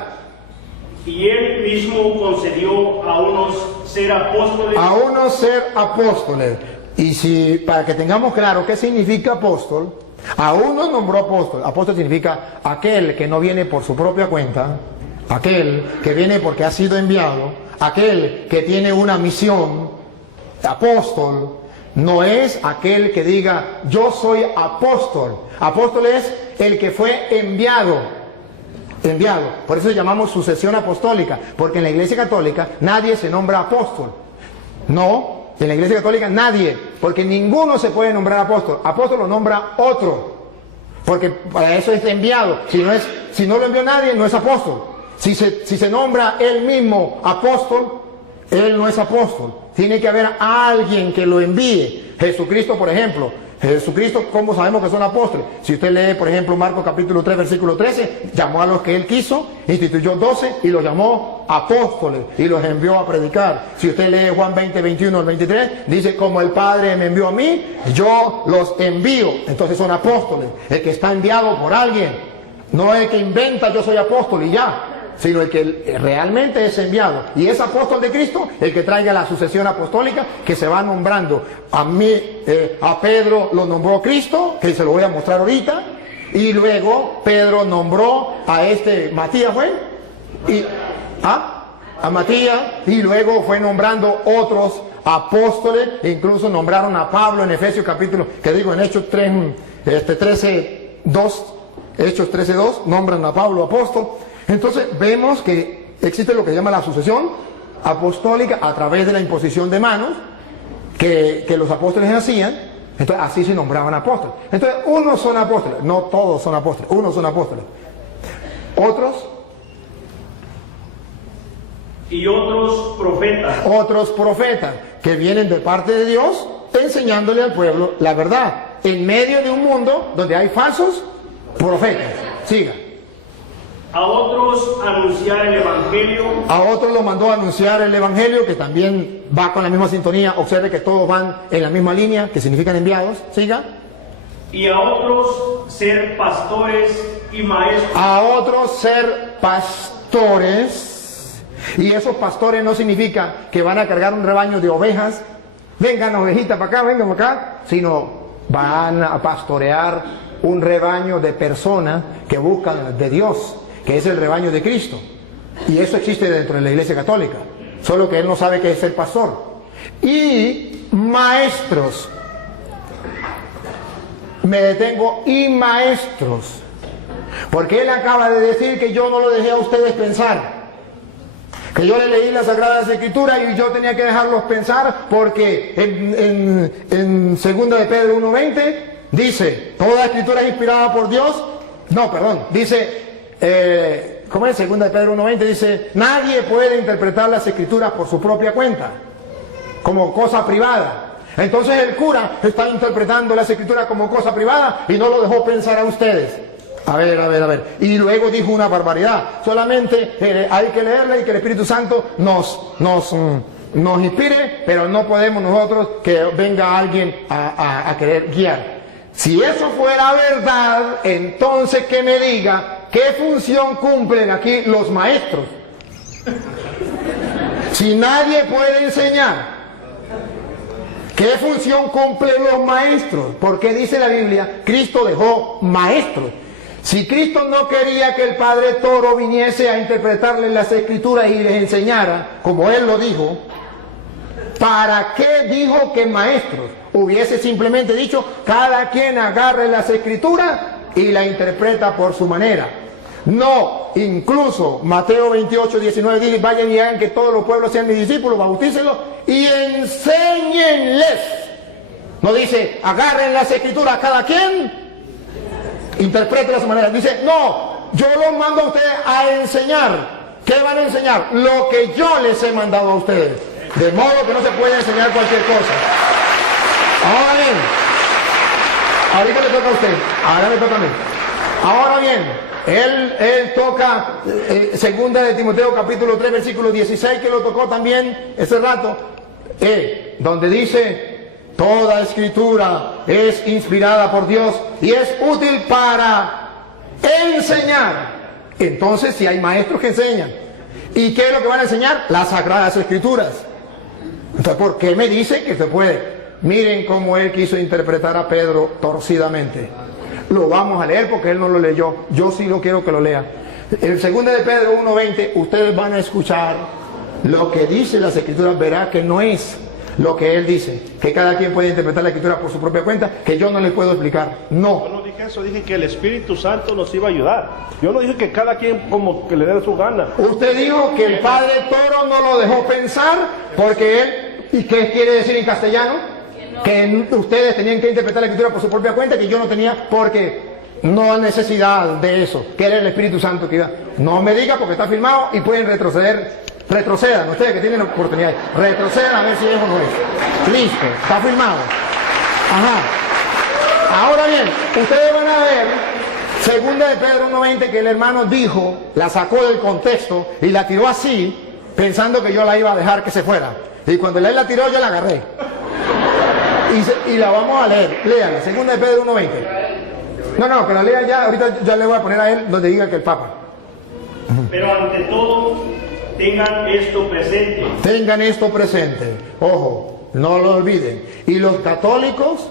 Y él mismo concedió a unos ser apóstoles. A unos ser apóstoles. Y si, para que tengamos claro qué significa apóstol, a unos nombró apóstol. Apóstol significa aquel que no viene por su propia cuenta, aquel que viene porque ha sido enviado, aquel que tiene una misión. Apóstol no es aquel que diga yo soy apóstol. Apóstol es el que fue enviado. Por eso llamamos sucesión apostólica, porque en la Iglesia Católica nadie se nombra apóstol. No, en la Iglesia Católica nadie, porque ninguno se puede nombrar apóstol. Apóstol lo nombra otro, porque para eso es enviado. Si no lo envió nadie, no es apóstol. Si se nombra él mismo apóstol, él no es apóstol. Tiene que haber alguien que lo envíe. Jesucristo, por ejemplo. Jesucristo, ¿cómo sabemos que son apóstoles? Si usted lee, por ejemplo, Marcos capítulo 3, versículo 13, llamó a los que él quiso, instituyó 12 y los llamó apóstoles y los envió a predicar. Si usted lee Juan 20, 21 al 23, dice, como el Padre me envió a mí, yo los envío. Entonces son apóstoles. El que está enviado por alguien, no el que inventa yo soy apóstol y ya, sino el que realmente es enviado. Y es apóstol de Cristo el que traiga la sucesión apostólica que se va nombrando. A Pedro lo nombró Cristo, que se lo voy a mostrar ahorita, y luego Pedro nombró a Matías, a Matías, y luego fue nombrando otros apóstoles, incluso nombraron a Pablo en Efesios capítulo, en Hechos 13:2, Hechos 13:2, nombran a Pablo apóstol. Entonces vemos que existe lo que se llama la sucesión apostólica a través de la imposición de manos que los apóstoles hacían. Entonces así se nombraban apóstoles. Entonces unos son apóstoles, no todos son apóstoles, unos son apóstoles. Otros profetas que vienen de parte de Dios enseñándole al pueblo la verdad en medio de un mundo donde hay falsos profetas. Siga. A otros anunciar el Evangelio. A otros lo mandó a anunciar el Evangelio, que también va con la misma sintonía. Observe que todos van en la misma línea, que significan enviados. Siga. Y a otros ser pastores y maestros. A otros ser pastores. Y esos pastores no significa que van a cargar un rebaño de ovejas. Vengan ovejitas para acá, vengan para acá. Sino van a pastorear un rebaño de personas que buscan de Dios, que es el rebaño de Cristo. Y eso existe dentro de la Iglesia Católica, solo que él no sabe qué es el pastor. Y maestros, me detengo, y maestros, porque él acaba de decir que yo no lo dejé a ustedes pensar, que yo le leí las Sagradas Escrituras y yo tenía que dejarlos pensar, porque en 2 de Pedro 1:20 dice, toda escritura es inspirada por Dios. Dice, ¿cómo es? 2 de Pedro 1:20 dice, nadie puede interpretar las escrituras por su propia cuenta, como cosa privada. Entonces el cura está interpretando las escrituras como cosa privada y no lo dejó pensar a ustedes. A ver. Y luego dijo una barbaridad. Solamente hay que leerla y que el Espíritu Santo nos inspire, pero no podemos nosotros que venga alguien a querer guiar. Si eso fuera verdad, entonces que me diga qué función cumplen aquí los maestros. Si nadie puede enseñar, ¿qué función cumplen los maestros? Porque dice la Biblia, Cristo dejó maestros. Si Cristo no quería que el Padre Toro viniese a interpretarles las Escrituras y les enseñara, como Él lo dijo, ¿para qué dijo que maestros? Hubiese simplemente dicho, cada quien agarre las Escrituras y la interpreta por su manera. No, incluso Mateo 28:19 dice, vayan y hagan que todos los pueblos sean mis discípulos, bautícenlos y enséñenles. No dice, agarren las Escrituras cada quien, interpreten a su manera. Dice, no, yo los mando a ustedes a enseñar. ¿Qué van a enseñar? Lo que yo les he mandado a ustedes. De modo que no se puede enseñar cualquier cosa. Ahora bien, ahorita le toca a usted, ahora me toca a mí. Ahora bien, él toca 2 de Timoteo capítulo 3 versículo 16, que lo tocó también ese rato, donde dice, toda escritura es inspirada por Dios y es útil para enseñar. Entonces, si hay maestros que enseñan, ¿y qué es lo que van a enseñar? Las Sagradas Escrituras. Entonces, ¿por qué me dice que se puede? Miren cómo él quiso interpretar a Pedro torcidamente. Lo vamos a leer porque él no lo leyó. Yo sí lo quiero que lo lea. El 2 de Pedro 1:20, ustedes van a escuchar lo que dice las Escrituras. Verá que no es lo que él dice, que cada quien puede interpretar la escritura por su propia cuenta, que yo no les puedo explicar. Yo No. no dije eso, dije que el Espíritu Santo nos iba a ayudar. Yo no dije que cada quien como que le dé su gana. Usted dijo que el padre Toro no lo dejó pensar porque él, ¿y qué quiere decir en castellano? Que ustedes tenían que interpretar la escritura por su propia cuenta, que yo no tenía, porque no hay necesidad de eso, que era el Espíritu Santo que iba. No me diga porque está filmado y pueden retroceder. Retrocedan, ustedes que tienen la oportunidad, retrocedan a ver si es o no es. Listo, está filmado. Ajá. Ahora bien, ustedes van a ver, segunda de Pedro 1:20, que el hermano dijo, la sacó del contexto y la tiró así, pensando que yo la iba a dejar que se fuera. Y cuando él la tiró, yo la agarré. Y la vamos a leer, léanla, segunda de Pedro 1:20. No, que la lea ya, ahorita ya le voy a poner a él donde diga que el Papa. Pero ante todo, tengan esto presente. Tengan esto presente, ojo, no lo olviden. Y los católicos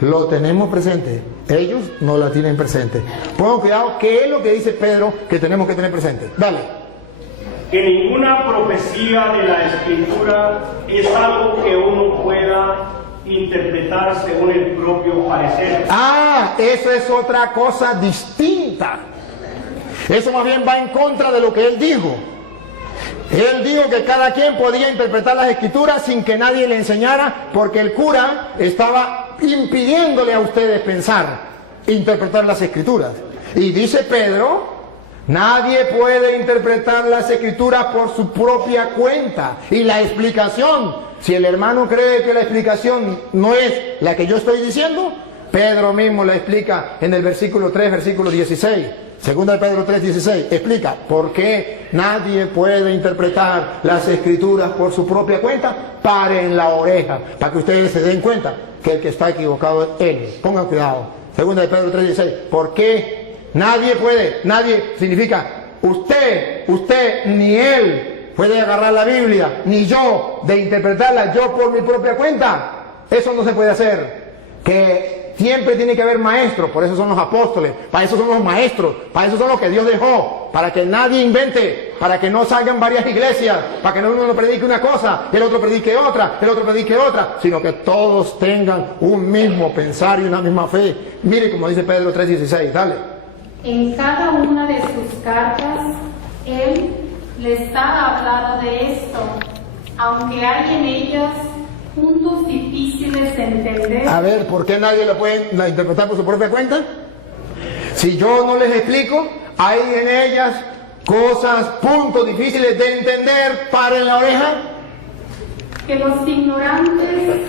lo tenemos presente, ellos no la tienen presente. Pongan cuidado, ¿qué es lo que dice Pedro que tenemos que tener presente? Dale. Que ninguna profecía de la Escritura es algo que uno pueda interpretar según el propio parecer. Ah, eso es otra cosa distinta. Eso más bien va en contra de lo que él dijo. Él dijo que cada quien podía interpretar las escrituras sin que nadie le enseñara, porque el cura estaba impidiéndole a ustedes pensar, interpretar las escrituras. Y dice Pedro, nadie puede interpretar las escrituras por su propia cuenta. Y la explicación, si el hermano cree que la explicación no es la que yo estoy diciendo, Pedro mismo la explica en el versículo 3, versículo 16. Segunda de Pedro 3:16, explica por qué nadie puede interpretar las escrituras por su propia cuenta. Paren la oreja, para que ustedes se den cuenta que el que está equivocado es él. Pongan cuidado. Segunda de Pedro 3:16, ¿por qué nadie puede? Nadie significa usted ni él puede agarrar la Biblia, ni yo, de interpretarla yo por mi propia cuenta. Eso no se puede hacer. Que siempre tiene que haber maestros, por eso son los apóstoles, para eso son los maestros, para eso son los que Dios dejó, para que nadie invente, para que no salgan varias iglesias, para que no uno predique una cosa, el otro predique otra, el otro predique otra, sino que todos tengan un mismo pensar y una misma fe. Mire como dice Pedro 3:16, dale. En cada una de sus cartas, él les ha hablado de esto, aunque hay en ellas puntos difíciles de entender. A ver, ¿por qué nadie lo puede interpretar por su propia cuenta? Si yo no les explico, hay en ellas cosas, puntos difíciles de entender. Paren la oreja. Que los ignorantes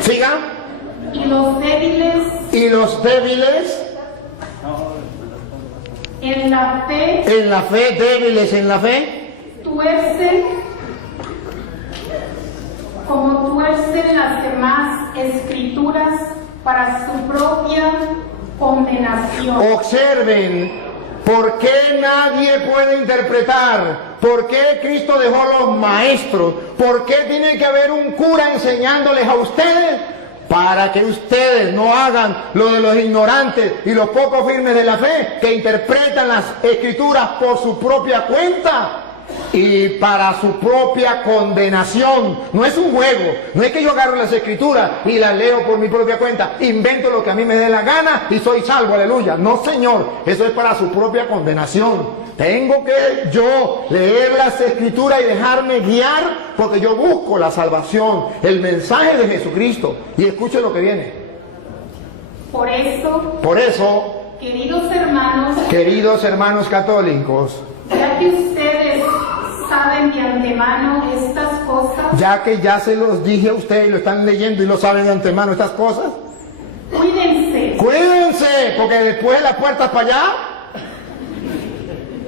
Siga. y los débiles Y los débiles en la fe en la fe, débiles en la fe, tuercen como tuercen las demás escrituras para su propia condenación. observen por qué nadie puede interpretar, por qué Cristo dejó los maestros, por qué tiene que haber un cura enseñándoles a ustedes, para que ustedes no hagan lo de los ignorantes y los poco firmes de la fe, que interpretan las escrituras por su propia cuenta y para su propia condenación. No es un juego, no es que yo agarro las escrituras y las leo por mi propia cuenta, invento lo que a mí me dé la gana y soy salvo, aleluya. No, señor, eso es para su propia condenación. Tengo que yo leer las escrituras y dejarme guiar, porque yo busco la salvación, el mensaje de Jesucristo. Y escuche lo que viene. Por eso, queridos hermanos católicos, ya que ustedes saben de antemano estas cosas, ya que ya se los dije a ustedes, lo están leyendo y lo saben de antemano estas cosas, cuídense, porque después las puertas para allá,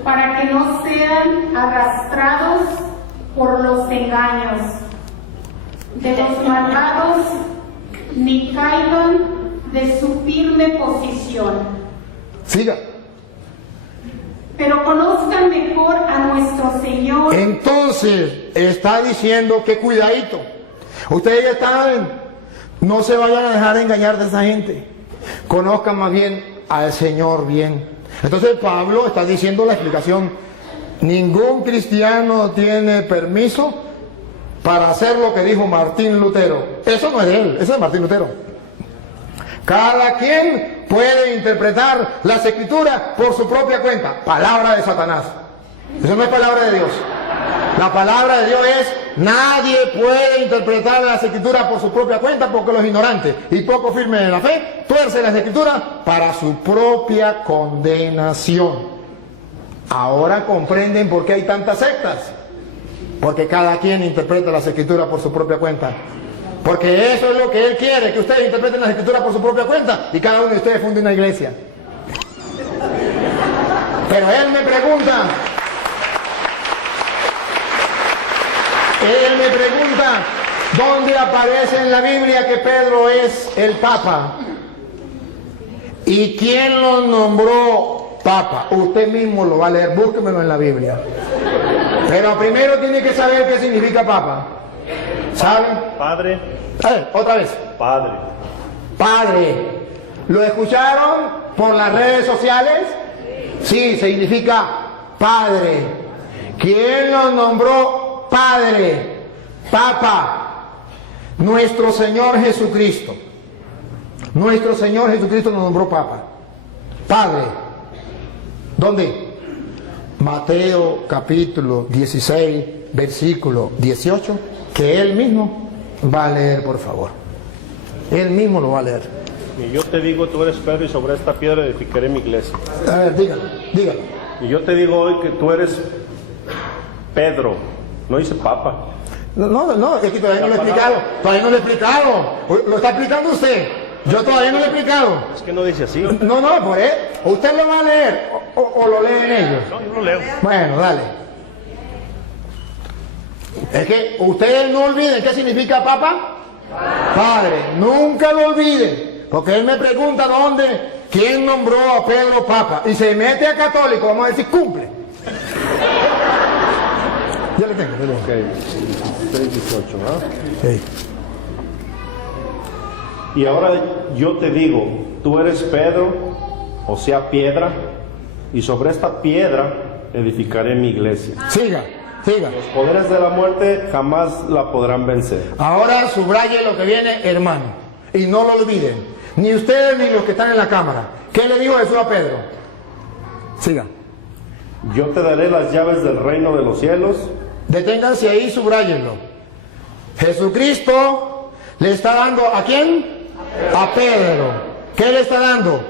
para que no sean arrastrados por los engaños de los malvados, ni caigan de su firme posición. siga. Pero conozcan mejor a nuestro Señor. Entonces está diciendo que cuidadito, ustedes ya están, no se vayan a dejar engañar de esa gente, conozcan más bien al Señor bien. Entonces Pablo está diciendo la explicación Ningún cristiano tiene permiso para hacer lo que dijo Martín Lutero. Eso no es de él, eso es de Martín Lutero. Cada quien puede interpretar las escrituras por su propia cuenta. Palabra de Satanás. Eso no es palabra de Dios. La palabra de Dios es: nadie puede interpretar las escrituras por su propia cuenta, porque los ignorantes y poco firmes en la fe tuercen las escrituras para su propia condenación. Ahora comprenden por qué hay tantas sectas. Porque cada quien interpreta las escrituras por su propia cuenta. Porque eso es lo que Él quiere, que ustedes interpreten las escrituras por su propia cuenta y cada uno de ustedes funde una iglesia. Pero Él me pregunta, ¿dónde aparece en la Biblia que Pedro es el Papa? ¿Y quién lo nombró Papa? Usted mismo lo va a leer, búsquemelo en la Biblia. Pero primero tiene que saber qué significa Papa. ¿Saben? Padre. Otra vez. Padre. Padre. ¿Lo escucharon por las redes sociales? Sí, significa Padre. ¿Quién lo nombró Padre? Papa. Nuestro Señor Jesucristo. Nuestro Señor Jesucristo lo nombró Papa. Padre. ¿Dónde? Mateo capítulo 16, versículo 18, que Él mismo va a leer, por favor. Él mismo lo va a leer. Y yo te digo, tú eres Pedro, y sobre esta piedra edificaré mi iglesia. A ver, dígalo. Y yo te digo hoy que tú eres Pedro, no dice Papa. No, es que todavía no lo he explicado. Lo está explicando usted. Yo todavía no lo he explicado. Es que no dice así. No, por él. Usted lo va a leer o lo leen ellos. No, yo lo leo. Bueno, dale. Es que ustedes no olviden qué significa Papa. Padre. Nunca lo olviden. Porque él me pregunta quién nombró a Pedro Papa. Y se mete a católico, vamos a decir, cumple. Ya le tengo. Ok, 6:18, ¿verdad? Sí. Y ahora yo te digo, tú eres Pedro, o sea, piedra, y sobre esta piedra edificaré mi iglesia. Siga. Los poderes de la muerte jamás la podrán vencer. Ahora subraye lo que viene, hermano, y no lo olviden, ni ustedes ni los que están en la cámara. ¿Qué le dijo Jesús a Pedro? Siga. Yo te daré las llaves del reino de los cielos. Deténganse ahí, subrayenlo. Jesucristo le está dando ¿a quién? A Pedro. ¿Qué le está dando?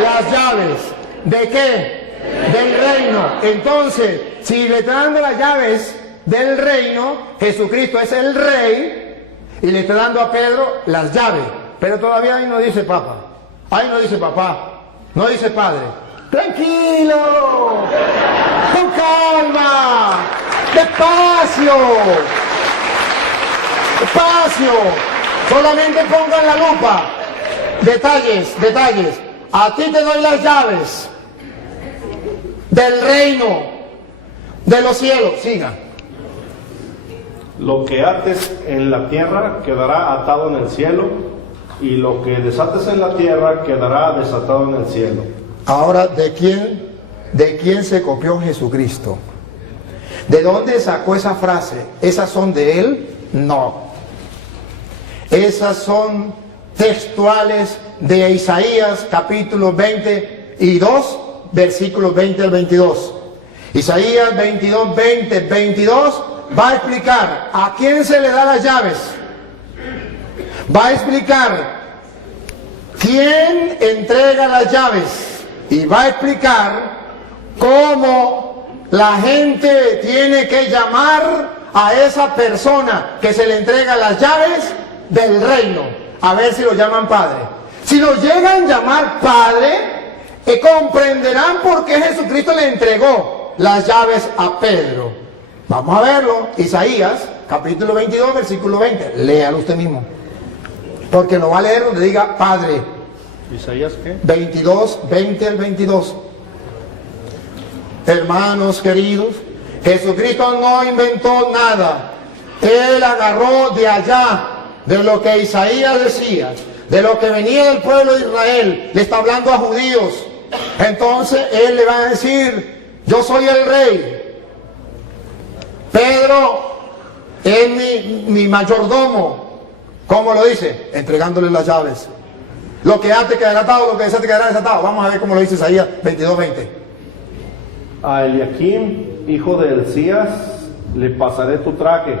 Las llaves. ¿De qué? Del reino. Entonces, si le está dando las llaves del reino, Jesucristo es el rey y le está dando a Pedro las llaves. Pero todavía ahí no dice Papa. Ahí no dice papá. No dice padre. Tranquilo. Con calma. Despacio. Despacio. Solamente pongan la lupa. Detalles. A ti te doy las llaves del reino de los cielos. Siga. Lo que ates en la tierra quedará atado en el cielo, y lo que desates en la tierra quedará desatado en el cielo. Ahora, ¿de quién se copió Jesucristo? ¿De dónde sacó esa frase? ¿Esas son de él? No. Esas son textuales de Isaías capítulo 22, versículos 20 al 22. Isaías 22, 20, 22 va a explicar a quién se le da las llaves. Va a explicar quién entrega las llaves. Y va a explicar cómo la gente tiene que llamar a esa persona que se le entrega las llaves del reino. A ver si lo llaman padre. Si lo llegan a llamar padre, comprenderán por qué Jesucristo le entregó las llaves a Pedro. Vamos a verlo. Isaías, capítulo 22, versículo 20. Léalo usted mismo. Porque lo va a leer donde diga padre. ¿Isaías qué? 22, 20 al 22. Hermanos queridos, Jesucristo no inventó nada. Él agarró de allá, de lo que Isaías decía, de lo que venía del pueblo de Israel. Le está hablando a judíos. Entonces Él le va a decir, yo soy el rey. Pedro es mi mayordomo. ¿Cómo lo dice? Entregándole las llaves. Lo que ate quedará atado, lo que desate quedará desatado. Vamos a ver cómo lo dice Isaías 22:20. A Eliakim, hijo de Elías, le pasaré tu traje,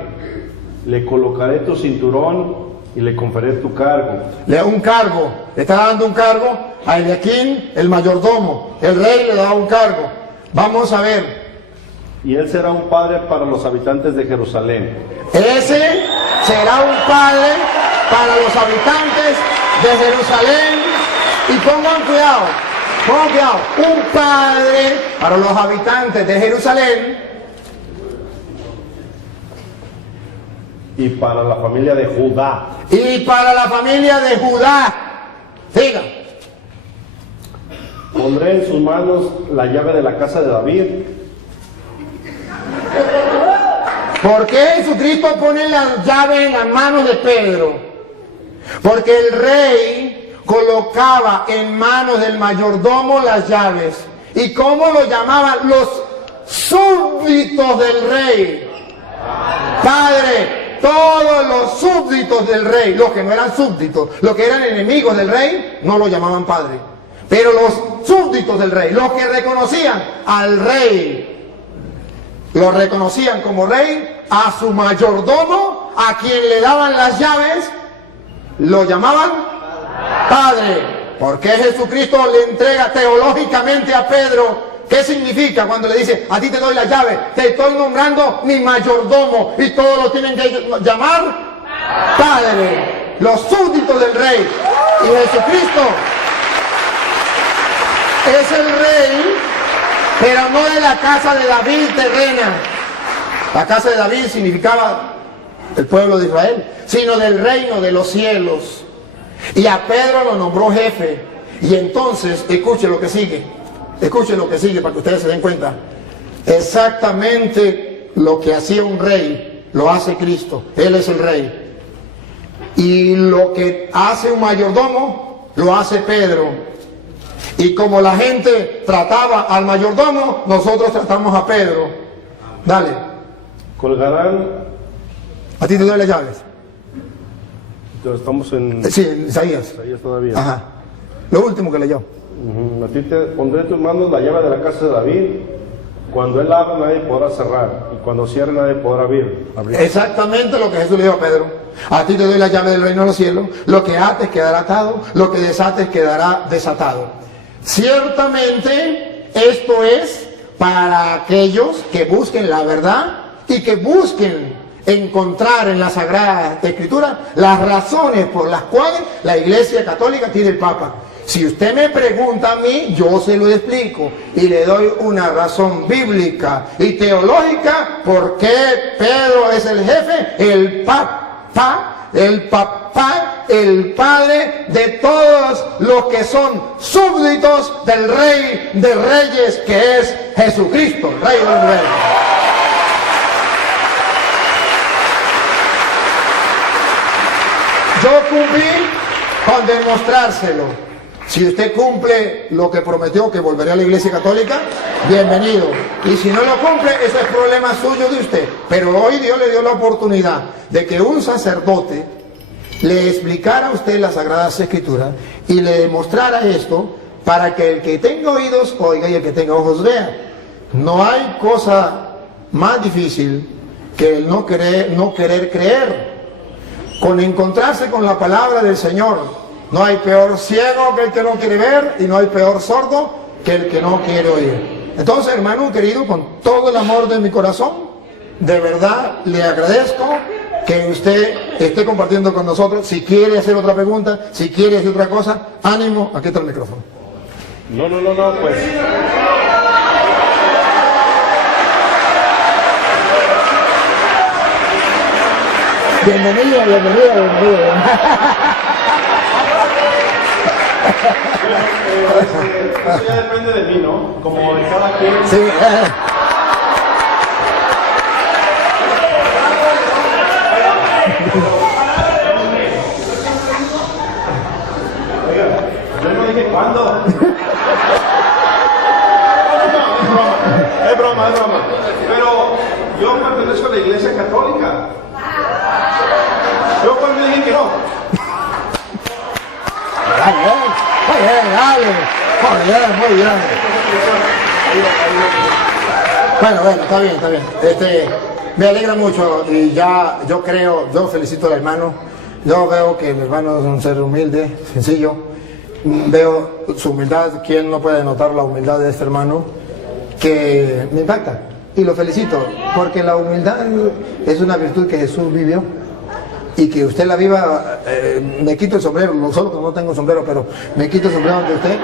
le colocaré tu cinturón y le conferiré tu cargo. Le da un cargo, le está dando un cargo a Eliakim, el mayordomo. El rey le da un cargo. Vamos a ver. Y él será un padre para los habitantes de Jerusalén. Ese será un padre para los habitantes de Jerusalén. Y pongan cuidado, un padre para los habitantes de Jerusalén. Y para la familia de Judá. Y para la familia de Judá. Diga. Pondré en sus manos la llave de la casa de David. ¿Por qué Jesucristo pone la llave en las manos de Pedro? Porque el rey colocaba en manos del mayordomo las llaves. ¿Y cómo lo llamaban? Los súbditos del rey. Padre, todos los súbditos del rey, los que no eran súbditos, los que eran enemigos del rey, no lo llamaban padre. Pero los súbditos del rey, los que reconocían al rey, lo reconocían como rey, a su mayordomo, a quien le daban las llaves, lo llamaban padre. Porque Jesucristo le entrega teológicamente a Pedro. ¿Qué significa cuando le dice, a ti te doy la llave, te estoy nombrando mi mayordomo, y todos lo tienen que llamar padre? Los súbditos del rey. Y Jesucristo es el rey, pero no de la casa de David terrena. La casa de David significaba el pueblo de Israel, sino del reino de los cielos. Y a Pedro lo nombró jefe. Y entonces, escuche lo que sigue. Escuchen lo que sigue para que ustedes se den cuenta. Exactamente lo que hacía un rey, lo hace Cristo. Él es el rey. Y lo que hace un mayordomo, lo hace Pedro. Y como la gente trataba al mayordomo, nosotros tratamos a Pedro. Dale. Colgarán. A ti te doy las llaves. Estamos en Sí, Isaías. Isaías todavía. Ajá. Lo último que leyó. A ti te pondré en tus manos la llave de la casa de David. Cuando él abra, nadie podrá cerrar, y cuando cierre, nadie podrá abrir. Exactamente lo que Jesús le dijo a Pedro. A ti te doy la llave del reino de los cielos. Lo que ates quedará atado, lo que desates quedará desatado. Ciertamente esto es para aquellos que busquen la verdad y que busquen encontrar en la Sagrada Escritura las razones por las cuales la Iglesia Católica tiene el Papa. Si usted me pregunta a mí, yo se lo explico y le doy una razón bíblica y teológica por qué Pedro es el jefe, el papá, el padre de todos los que son súbditos del Rey de Reyes, que es Jesucristo, Rey del universo. Yo cumplí con demostrárselo. Si usted cumple lo que prometió, que volverá a la Iglesia Católica, bienvenido. Y si no lo cumple, ese es problema suyo de usted. Pero hoy Dios le dio la oportunidad de que un sacerdote le explicara a usted las Sagradas Escrituras y le demostrara esto para que el que tenga oídos oiga y el que tenga ojos vea. No hay cosa más difícil que el no querer creer. Con encontrarse con la palabra del Señor. No hay peor ciego que el que no quiere ver, y no hay peor sordo que el que no quiere oír. Entonces, hermano querido, con todo el amor de mi corazón, de verdad le agradezco que usted esté compartiendo con nosotros. Si quiere hacer otra pregunta, si quiere decir otra cosa, ánimo, aquí está el micrófono. No, pues. Bienvenido. Eso ya depende de mí, ¿no? Como de cada quien. Sí. Yo no dije cuándo. Es broma. Pero yo pertenezco a la dale. Muy bien. Bueno, está bien. Me alegra mucho y ya yo felicito al hermano. Yo veo que el hermano es un ser humilde, sencillo. Veo su humildad. ¿Quién no puede notar la humildad de este hermano? Que me impacta. Y lo felicito, porque la humildad es una virtud que Jesús vivió. Y que usted la viva, me quito el sombrero, no solo que no tengo sombrero, pero me quito el sombrero ante usted,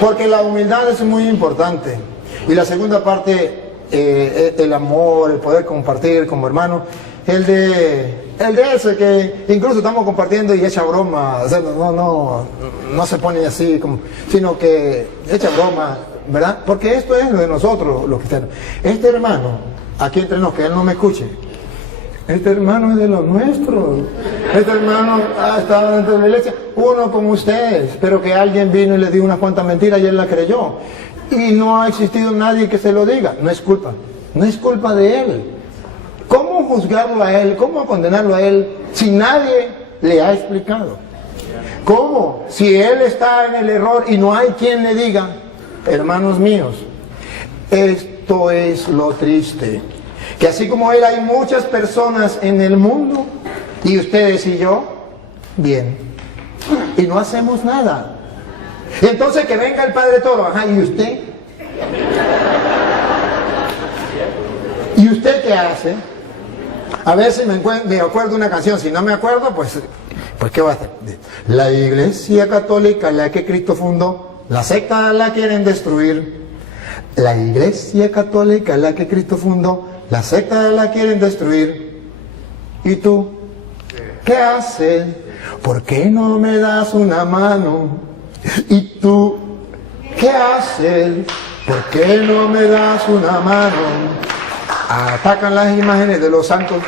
porque la humildad es muy importante. Y la segunda parte, el amor, el poder compartir como hermano, el de ese que incluso estamos compartiendo y echa broma, o sea, no se pone así, sino que echa broma, ¿verdad? Porque esto es lo de nosotros, los cristianos. Este hermano, aquí entre nos, que él no me escuche, este hermano es de los nuestros. Este hermano ha estado dentro de la iglesia, uno como ustedes, pero que alguien vino y le dio unas cuantas mentiras y él la creyó. Y no ha existido nadie que se lo diga. No es culpa de él. ¿Cómo juzgarlo a él? ¿Cómo condenarlo a él si nadie le ha explicado? ¿Cómo? Si él está en el error y no hay quien le diga, hermanos míos, esto es lo triste. Que así como él hay muchas personas en el mundo, y ustedes y yo, bien, y no hacemos nada. Y entonces que venga el Padre Toro, ajá, ¿y usted? ¿Y usted qué hace? A ver si me acuerdo una canción, si no me acuerdo, pues ¿qué va a hacer? La Iglesia Católica, la que Cristo fundó, la secta la quieren destruir. La Iglesia Católica, la que Cristo fundó, la secta la quieren destruir. ¿Y tú? ¿Qué haces? ¿Por qué no me das una mano? ¿Y tú? ¿Qué haces? ¿Por qué no me das una mano? Atacan las imágenes de los santos,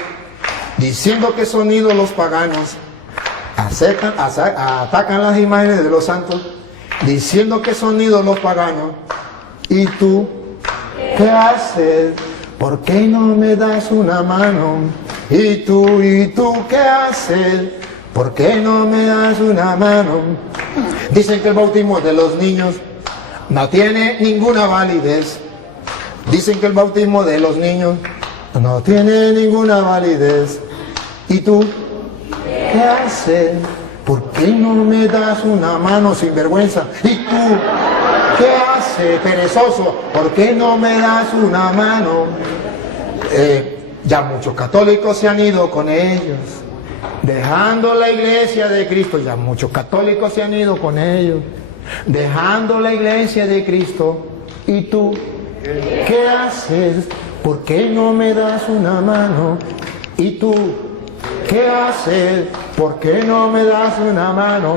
diciendo que son ídolos paganos. Atacan las imágenes de los santos, diciendo que son ídolos paganos. ¿Y tú? ¿Qué haces? ¿Por qué no me das una mano? ¿Y tú qué haces? ¿Por qué no me das una mano? Dicen que el bautismo de los niños no tiene ninguna validez. Dicen que el bautismo de los niños no tiene ninguna validez. ¿Y tú qué haces? ¿Por qué no me das una mano, sinvergüenza? ¿Y tú qué haces, perezoso? ¿Por qué no me das una mano? Ya muchos católicos se han ido con ellos, dejando la iglesia de Cristo. Ya muchos católicos se han ido con ellos, dejando la iglesia de Cristo. ¿Y tú qué haces? ¿Por qué no me das una mano? ¿Y tú qué haces? ¿Por qué no me das una mano?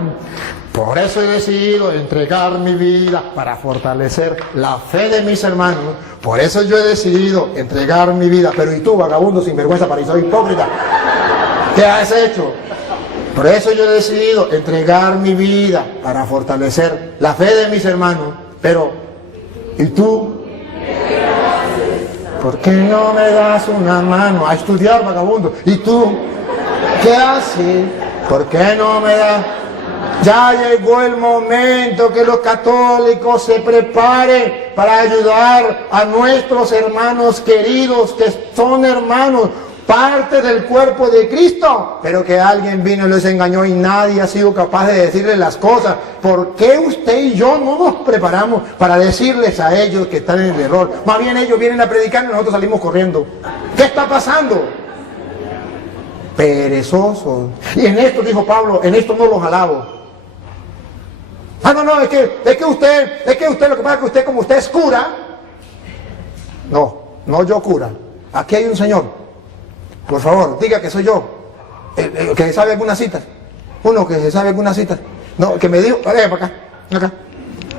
Por eso he decidido entregar mi vida para fortalecer la fe de mis hermanos. Por eso yo he decidido entregar mi vida. Pero ¿y tú, vagabundo, sinvergüenza, fariseo, hipócrita? ¿Qué has hecho? Por eso yo he decidido entregar mi vida para fortalecer la fe de mis hermanos. Pero ¿y tú? ¿Por qué no me das una mano a estudiar, vagabundo? ¿Y tú qué haces? ¿Por qué no me das? Ya llegó el momento que los católicos se preparen para ayudar a nuestros hermanos queridos, que son hermanos, parte del cuerpo de Cristo, pero que alguien vino y les engañó y nadie ha sido capaz de decirles las cosas. ¿Por qué usted y yo no nos preparamos para decirles a ellos que están en el error? Más bien ellos vienen a predicar y nosotros salimos corriendo. ¿Qué está pasando? Perezosos. Y en esto, dijo Pablo, en esto no los alabo. No, es que usted, lo que pasa es que usted, como usted es cura, no yo cura, aquí hay un señor, por favor, diga que soy yo, que se sabe algunas citas, uno que se sabe algunas citas, no, que me dijo, para acá,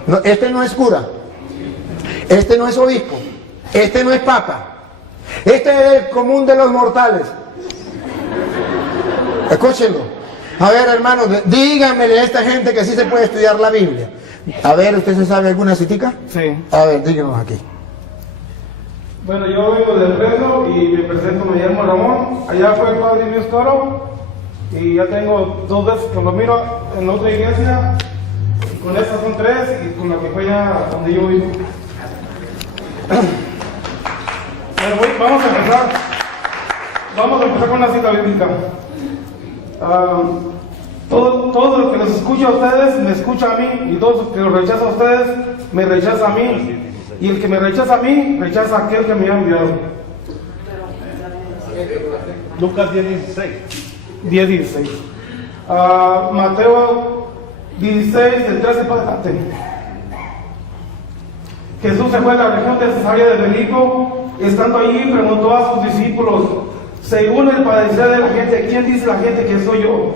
no, este no es cura, este no es obispo, este no es papa, este es el común de los mortales, escúchenlo. A ver, hermanos, díganmele a esta gente que sí se puede estudiar la Biblia. A ver, ¿usted se sabe alguna citica? Sí. A ver, díganos aquí. Bueno, yo vengo del Fresno y me presento, me llamo Ramón. Allá fue el padre Luis Toro y ya tengo 2 veces que lo miro en otra iglesia. Con estas son 3 y con la que fue ya donde yo vivo. Bueno, vamos a empezar. Vamos a empezar con la cita bíblica. Todo lo que los escucha a ustedes me escucha a mí, y todo lo que los rechaza a ustedes me rechaza a mí, y el que me rechaza a mí rechaza a aquel que me ha enviado. Lucas 10:16. 10:16. Mateo 16, del 13 para adelante. Jesús se fue a la región de Cesarea de Filipo. Estando allí, preguntó a sus discípulos, según el padecer de la gente, ¿quién dice la gente que soy yo?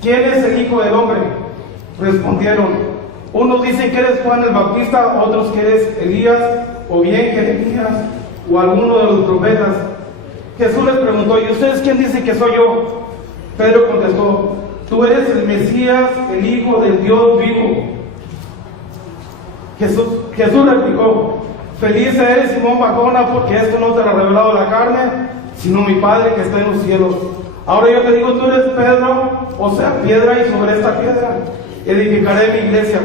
¿Quién es el Hijo del Hombre? Respondieron, unos dicen que eres Juan el Bautista, otros que eres Elías, o bien Jeremías, o alguno de los profetas. Jesús les preguntó, ¿y ustedes quién dicen que soy yo? Pedro contestó, tú eres el Mesías, el Hijo del Dios vivo. Jesús replicó, feliz eres Simón Bacona, porque esto no te lo ha revelado la carne, sino mi Padre que está en los cielos. Ahora yo te digo, tú eres Pedro, o sea, piedra, y sobre esta piedra edificaré mi iglesia.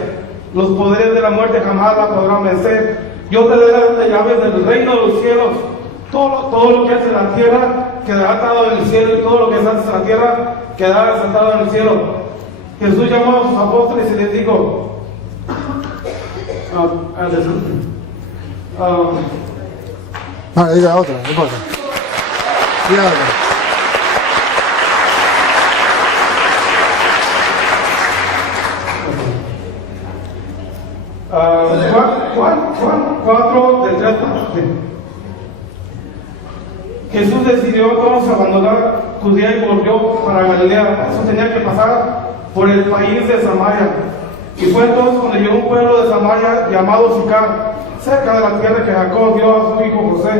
Los poderes de la muerte jamás la podrán vencer. Yo te daré las llaves del reino de los cielos. Todo lo que hace en la tierra quedará atado en el cielo, y todo lo que se hace en la tierra quedará desatado en el cielo. Jesús llamó a sus apóstoles y les dijo, no, diga otra, no importa. Diga otra. Juan 4, del 3 al 7. Jesús decidió entonces abandonar Judea y volvió para Galilea. Eso tenía que pasar por el país de Samaria. Y fue entonces cuando llegó a un pueblo de Samaria llamado Sicar, cerca de la tierra que Jacob dio a su hijo José.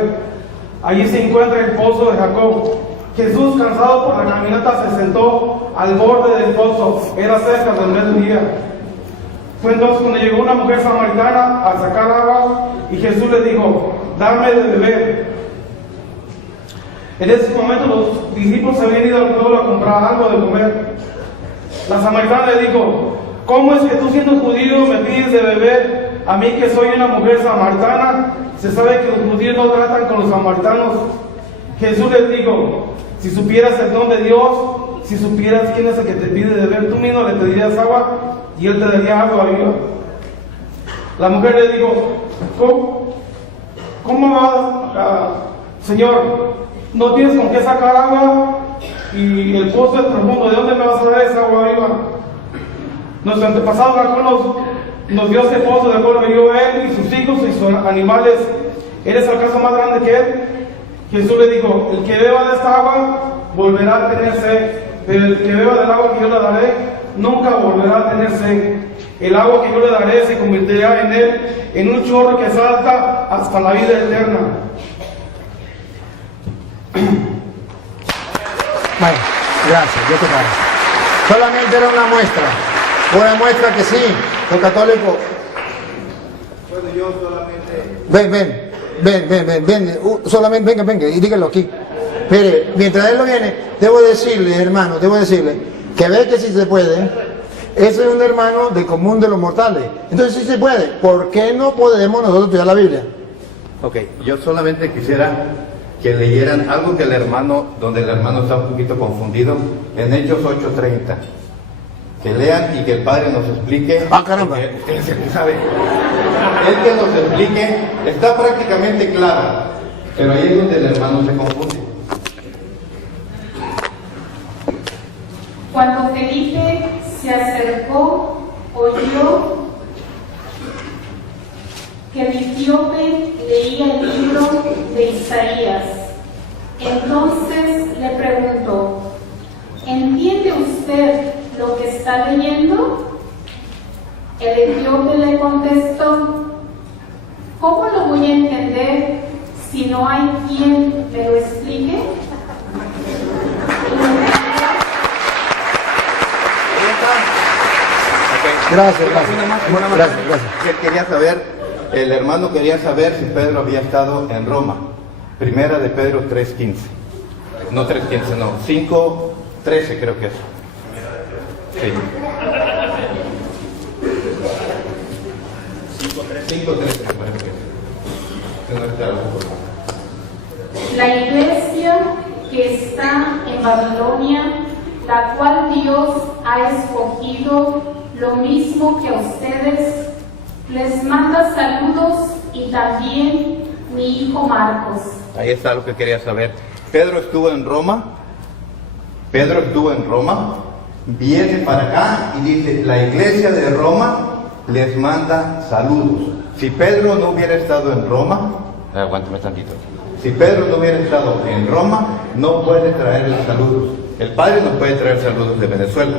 Allí se encuentra el pozo de Jacob. Jesús, cansado por la caminata, se sentó al borde del pozo. Era cerca del mediodía. Fue entonces cuando llegó una mujer samaritana a sacar agua, y Jesús le dijo, dame de beber. En ese momento los discípulos se habían ido al pueblo a comprar algo de comer. La samaritana le dijo, ¿cómo es que tú, siendo judío, me pides de beber a mí, que soy una mujer samaritana? Se sabe que los judíos no tratan con los samaritanos. Jesús les dijo, si supieras el don de Dios, si supieras quién es el que te pide de beber, tú mismo le pedirías agua y él te daría agua viva. La mujer le dijo, ¿cómo vas, Señor? No tienes con qué sacar agua y el pozo es profundo. ¿De dónde me vas a dar esa agua viva? Nuestro antepasado Jacob nos dio ese pozo de acuerdo que dio él y sus hijos y sus animales. ¿Eres acaso más grande que él? Jesús le dijo, el que beba de esta agua volverá a tener sed, pero el que beba del agua que yo le daré nunca volverá a tener sed. El agua que yo le daré se convertirá en él en un chorro que salta hasta la vida eterna. Bueno, gracias, Dios te pague. Solamente era una muestra que sí, los católicos. Bueno, yo solamente... Ven, solamente venga, y dígalo aquí. Mire, mientras él lo viene, debo decirle, hermano, que ve que sí se puede. Ese es un hermano del común de los mortales. Entonces sí se puede. ¿Por qué no podemos nosotros estudiar la Biblia? Ok, yo solamente quisiera que leyeran algo que donde el hermano está un poquito confundido, en Hechos 8:30. Que lean y que el Padre nos explique. Ah, caramba. Él es el que sabe. Él que nos explique, está prácticamente claro, pero ahí es donde el hermano se confunde. Cuando Felipe se acercó, oyó que el etíope leía el libro de Isaías. Entonces le preguntó, ¿entiende usted lo que está leyendo? El etíope le contestó, ¿cómo lo voy a entender si no hay quien me lo explique? Gracias. Quería saber, el hermano quería saber si Pedro había estado en Roma. Primera de Pedro 3:15. No 3:15, no, 5:13 creo que es. Sí. 5:13 me parece que no está algo por acá. La iglesia que está en Babilonia, la cual Dios ha escogido, lo mismo que a ustedes, les manda saludos y también mi hijo Marcos. Ahí está lo que quería saber. Pedro estuvo en Roma, viene para acá y dice, la iglesia de Roma les manda saludos. Si Pedro no hubiera estado en Roma, aguántame tantito. Si Pedro no hubiera estado en Roma, no puede traerle saludos. El Padre no puede traer saludos de Venezuela,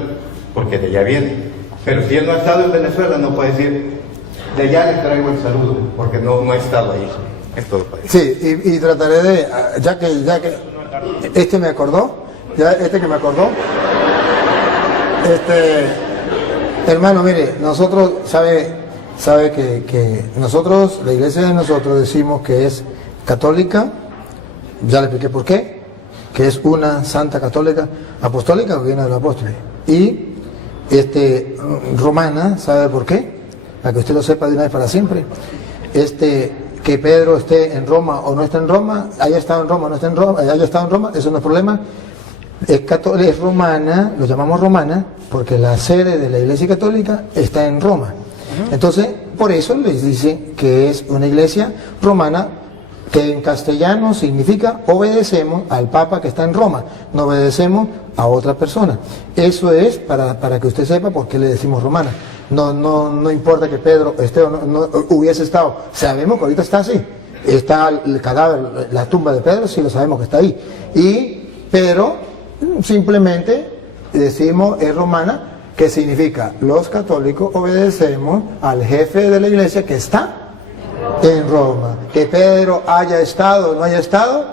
porque de allá viene. Pero si él no ha estado en Venezuela, no puede decir, de allá le traigo el saludo, porque no ha estado ahí. Es todo, Padre. Sí, y trataré de, ya que este me acordó, hermano, mire, nosotros, sabe que nosotros, la iglesia de nosotros decimos que es católica, ya le expliqué por qué, que es una santa católica apostólica, que viene de los apóstoles, y romana, ¿sabe por qué? Para que usted lo sepa de una vez para siempre. Que Pedro esté en Roma o no esté en Roma, haya estado en Roma o no esté en Roma, haya estado en Roma, eso no es problema. Es romana, lo llamamos romana, porque la sede de la iglesia católica está en Roma. Entonces, por eso les dice que es una iglesia romana, que en castellano significa obedecemos al Papa que está en Roma, no obedecemos a otra persona. Eso es para que usted sepa por qué le decimos romana. No importa que Pedro esté o no hubiese estado, sabemos que ahorita está así, está el cadáver, la tumba de Pedro, sí lo sabemos que está ahí, pero simplemente decimos es romana, que significa los católicos obedecemos al jefe de la iglesia que está en Roma. Que Pedro haya estado o no haya estado,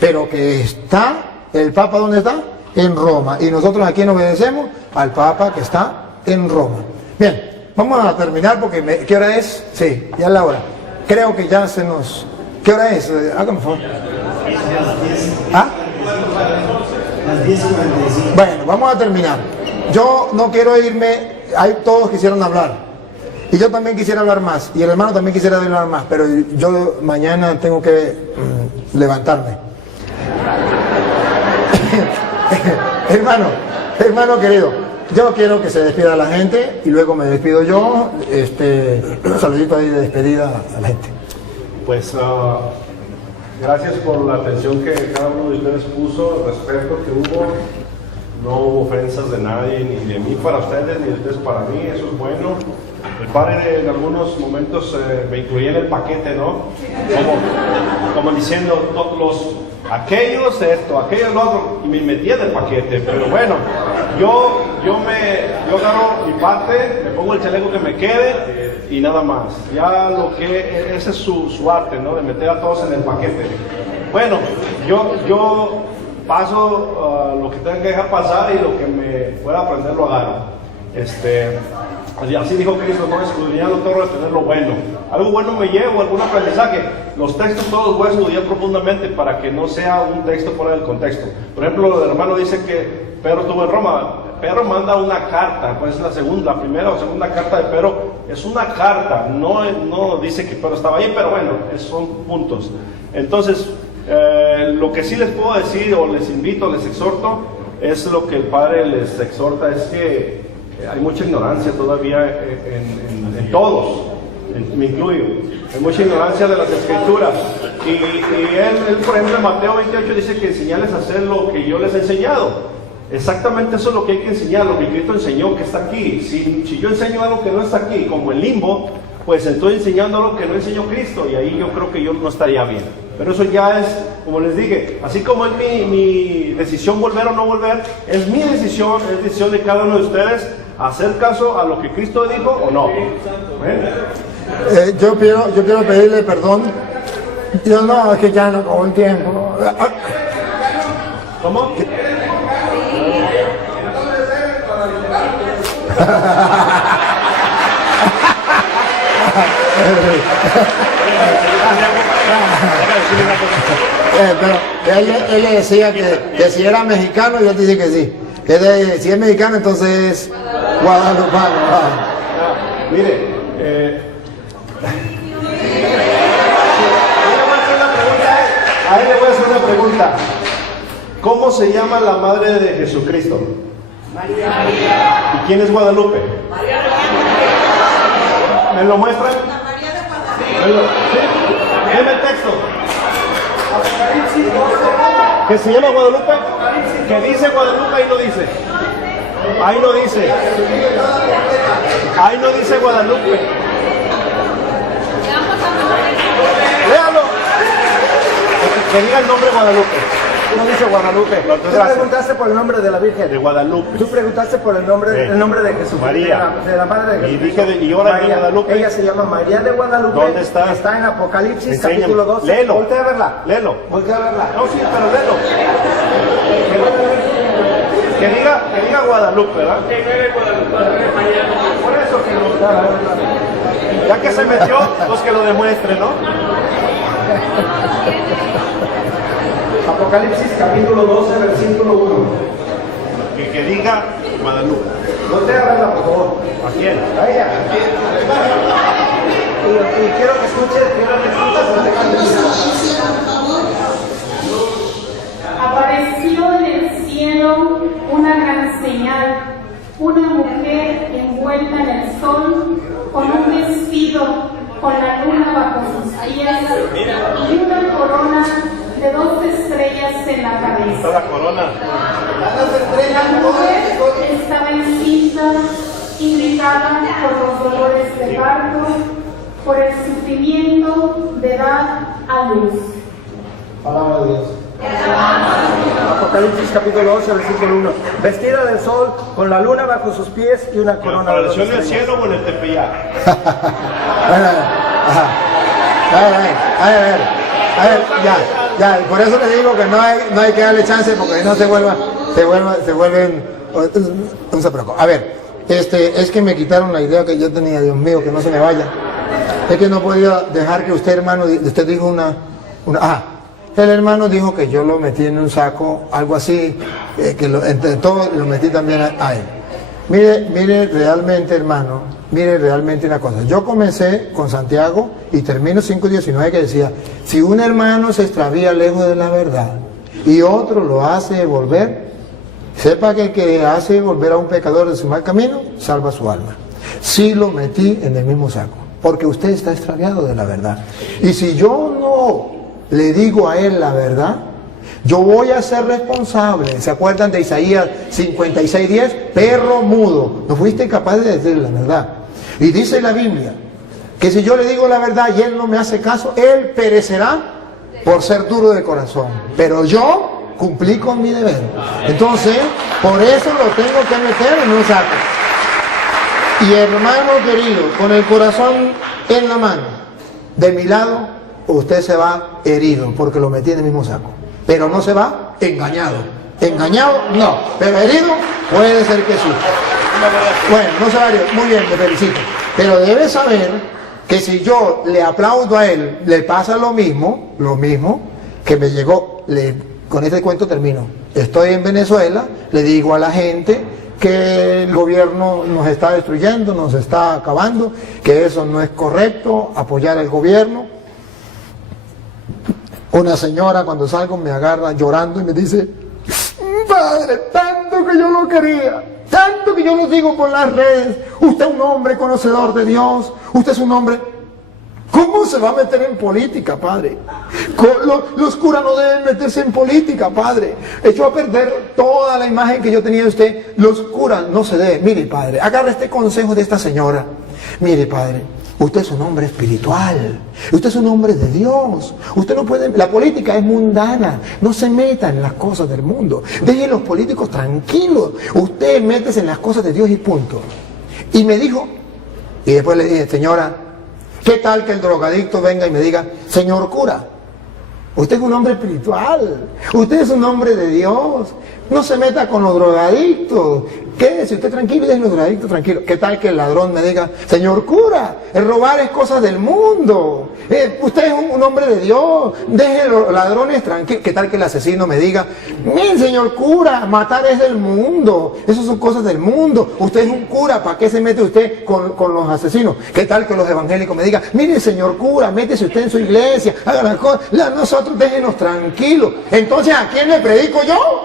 pero que está el Papa, ¿dónde está? En Roma, y nosotros aquí no obedecemos al Papa que está en Roma. Bien, vamos a terminar porque ¿qué hora es? Sí, ya es la hora. Creo que ya se nos... ¿Qué hora es? Hágame favor. ¿Ah? Las 10:45. Bueno, vamos a terminar. Yo no quiero irme, todos quisieron hablar. Y yo también quisiera hablar más. Y el hermano también quisiera hablar más. Pero yo mañana tengo que levantarme. Hermano querido. Yo quiero que se despida la gente y luego me despido yo. Un saludito ahí de despedida a la gente. Pues gracias por la atención que cada uno de ustedes puso, el respeto que hubo. No hubo ofensas de nadie, ni de mí para ustedes, ni de ustedes para mí, eso es bueno. El padre en algunos momentos me incluía en el paquete, ¿no? Como diciendo, aquellos esto, aquellos lo otro, y me metía en el paquete, pero bueno, yo agarro mi parte, me pongo el chaleco que me quede y nada más. Ya ese es su arte, ¿no? De meter a todos en el paquete. Bueno, yo paso lo que tenga que dejar pasar y lo que me pueda aprender lo agarro. Así dijo Cristo, no escudriñando todo, retener lo bueno. Algo bueno me llevo, algún aprendizaje. Los textos todos voy a estudiar profundamente para que no sea un texto fuera del contexto. Por ejemplo, el hermano dice que Pedro estuvo en Roma. Pedro manda una carta, pues es la primera o segunda carta de Pedro, es una carta, no dice que Pedro estaba ahí, pero bueno, son puntos. Entonces, lo que sí les puedo decir, o les invito, les exhorto, es lo que el Padre les exhorta, es que hay mucha ignorancia todavía en todos, me incluyo. Hay mucha ignorancia de las Escrituras. Y él, por ejemplo, en Mateo 28 dice que enseñarles a hacer lo que yo les he enseñado. Exactamente eso es lo que hay que enseñar, lo que Cristo enseñó que está aquí. Si yo enseño algo que no está aquí, como el limbo, pues estoy enseñando algo que no enseñó Cristo, y ahí yo creo que yo no estaría bien. Pero eso ya es, como les dije, así como es mi decisión volver o no volver, es mi decisión, es decisión de cada uno de ustedes, hacer caso a lo que Cristo dijo o no. Yo quiero pedirle perdón. Yo no, es que ya no con el tiempo. ¿Cómo? Pero él le decía que si era mexicano, y él dice que sí. Si es mexicano, entonces es guadalupano. Mire, A él le voy a hacer una pregunta. ¿Cómo se llama la madre de Jesucristo? María. ¿Y quién es Guadalupe? María. ¿Me lo muestran? María de Guadalupe. ¿Sí? Deme el texto. ¿Que se llama Guadalupe? ¿Que dice Guadalupe? Ahí no dice. Ahí no dice. Ahí no dice Guadalupe. Léalo. Que diga el nombre Guadalupe. No dice Guadalupe. Tú preguntaste por el nombre de la Virgen. De Guadalupe. Tú preguntaste por el nombre de Jesús. María. De la madre de Jesús. Y dije, y ahora de Guadalupe. Ella se llama María de Guadalupe. ¿Dónde está? Está en Apocalipsis, Enséñame. capítulo 12. Léelo. Voltea a verla. Léelo. Voltea a verla. No, sí, pero léelo. Que diga Guadalupe, ¿verdad? Por eso que lo... Ya que se metió, pues que lo demuestre, ¿no? Apocalipsis, capítulo 12, versículo 1. Que diga Guadalupe. Voltea a verla, por favor. ¿A quién? A ella. Y quiero que escuches, Apareció en el cielo una gran señal, una mujer envuelta en el sol, con un vestido con la luna bajo sus pies y una corona de 2 estrellas en la cabeza. La corona. La mujer estaba encinta, irritada por los dolores de parto, por el sufrimiento de dar a luz. Palabra de Dios. Apocalipsis capítulo 12, versículo 1. Vestida de sol, con la luna bajo sus pies y una corona de ¿Apareció en el estrellas. cielo o en el Tepeyac? A ver, ya, por eso les digo que no hay que darle chance porque no se vuelven, no se preocupe. A ver, es que me quitaron la idea que yo tenía, Dios mío, que no se me vaya. Es que no podía dejar que usted, hermano, usted dijo el hermano dijo que yo lo metí en un saco, algo así, que entre todo lo metí también a él. Mire realmente, hermano, mire realmente una cosa. Yo comencé con Santiago y termino 5:19 que decía, si un hermano se extravía lejos de la verdad y otro lo hace volver, sepa que el que hace volver a un pecador de su mal camino, salva su alma. Sí lo metí en el mismo saco, porque usted está extraviado de la verdad. Y si yo no le digo a él la verdad, yo voy a ser responsable. ¿Se acuerdan de Isaías 56:10? Perro mudo, no fuiste capaz de decir la verdad. Y dice la Biblia que si yo le digo la verdad y él no me hace caso, él perecerá por ser duro de corazón. Pero yo cumplí con mi deber. Entonces, por eso lo tengo que meter en un saco. Y hermano querido, con el corazón en la mano, de mi lado, usted se va herido porque lo metí en el mismo saco. Pero no se va engañado. Engañado, no. Pero herido, puede ser que sí. Bueno, no se va herido. Muy bien, te felicito. Pero debe saber que si yo le aplaudo a él, le pasa lo mismo que me llegó. Con este cuento termino. Estoy en Venezuela, le digo a la gente que el gobierno nos está destruyendo, nos está acabando, que eso no es correcto, apoyar al gobierno. Una señora cuando salgo me agarra llorando y me dice, padre, tanto que yo lo quería, tanto que yo lo digo por las redes, usted es un hombre conocedor de Dios, usted es un hombre... ¿Cómo se va a meter en política, padre? Los curas no deben meterse en política, padre. Echó a perder toda la imagen que yo tenía de usted. Los curas no se deben. Mire, padre, agarra este consejo de esta señora. Mire, padre, usted es un hombre espiritual. Usted es un hombre de Dios. Usted no puede... La política es mundana. No se meta en las cosas del mundo. Deje a los políticos tranquilos. Usted métese en las cosas de Dios y punto. Y me dijo... Y después le dije, señora... ¿Qué tal que el drogadicto venga y me diga, señor cura, usted es un hombre espiritual, usted es un hombre de Dios, no se meta con los drogadictos, Quédese usted tranquilo y deje los drogadictos tranquilos. ¿Qué tal que el ladrón me diga, señor cura, el robar es cosa del mundo? Usted es un hombre de Dios, deje los ladrones tranquilos. ¿Qué tal que el asesino me diga, mire señor cura, matar es del mundo, eso son cosas del mundo, usted es un cura, ¿para qué se mete usted con los asesinos? ¿Qué tal que los evangélicos me digan, mire señor cura, métese usted en su iglesia, haga las cosas, nosotros déjenos tranquilos? Entonces, ¿a quién le predico yo?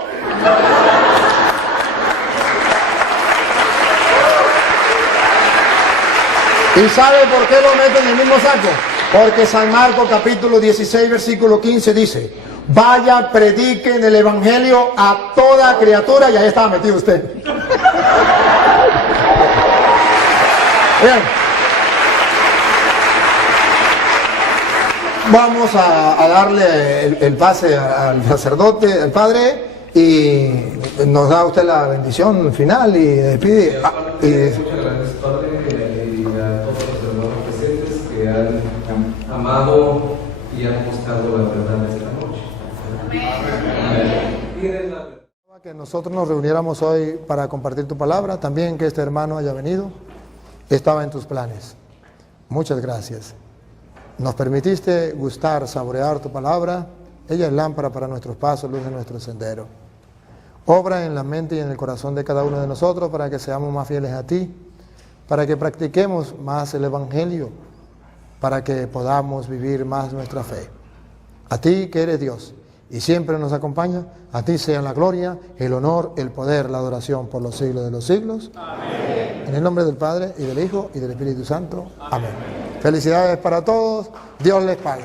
¿Y sabe por qué lo meten en el mismo saco? Porque San Marcos capítulo 16 versículo 15 dice, vaya, prediquen el evangelio a toda criatura, y ahí estaba metido usted. Bien. Vamos a darle el pase al sacerdote, al padre, y nos da usted la bendición final y despide. Muchas gracias, padre, y a todos los hermanos presentes que han amado y han buscado la verdad esta noche. Amén. Que nosotros nos reuniéramos hoy para compartir tu palabra, también que este hermano haya venido, estaba en tus planes. Muchas gracias. Nos permitiste gustar, saborear tu palabra. Ella es lámpara para nuestros pasos, luz de nuestro sendero. Obra en la mente y en el corazón de cada uno de nosotros para que seamos más fieles a ti, para que practiquemos más el evangelio, para que podamos vivir más nuestra fe. A ti que eres Dios y siempre nos acompaña, a ti sea la gloria, el honor, el poder, la adoración por los siglos de los siglos. Amén. En el nombre del Padre y del Hijo y del Espíritu Santo. Amén. Felicidades para todos. Dios les pague.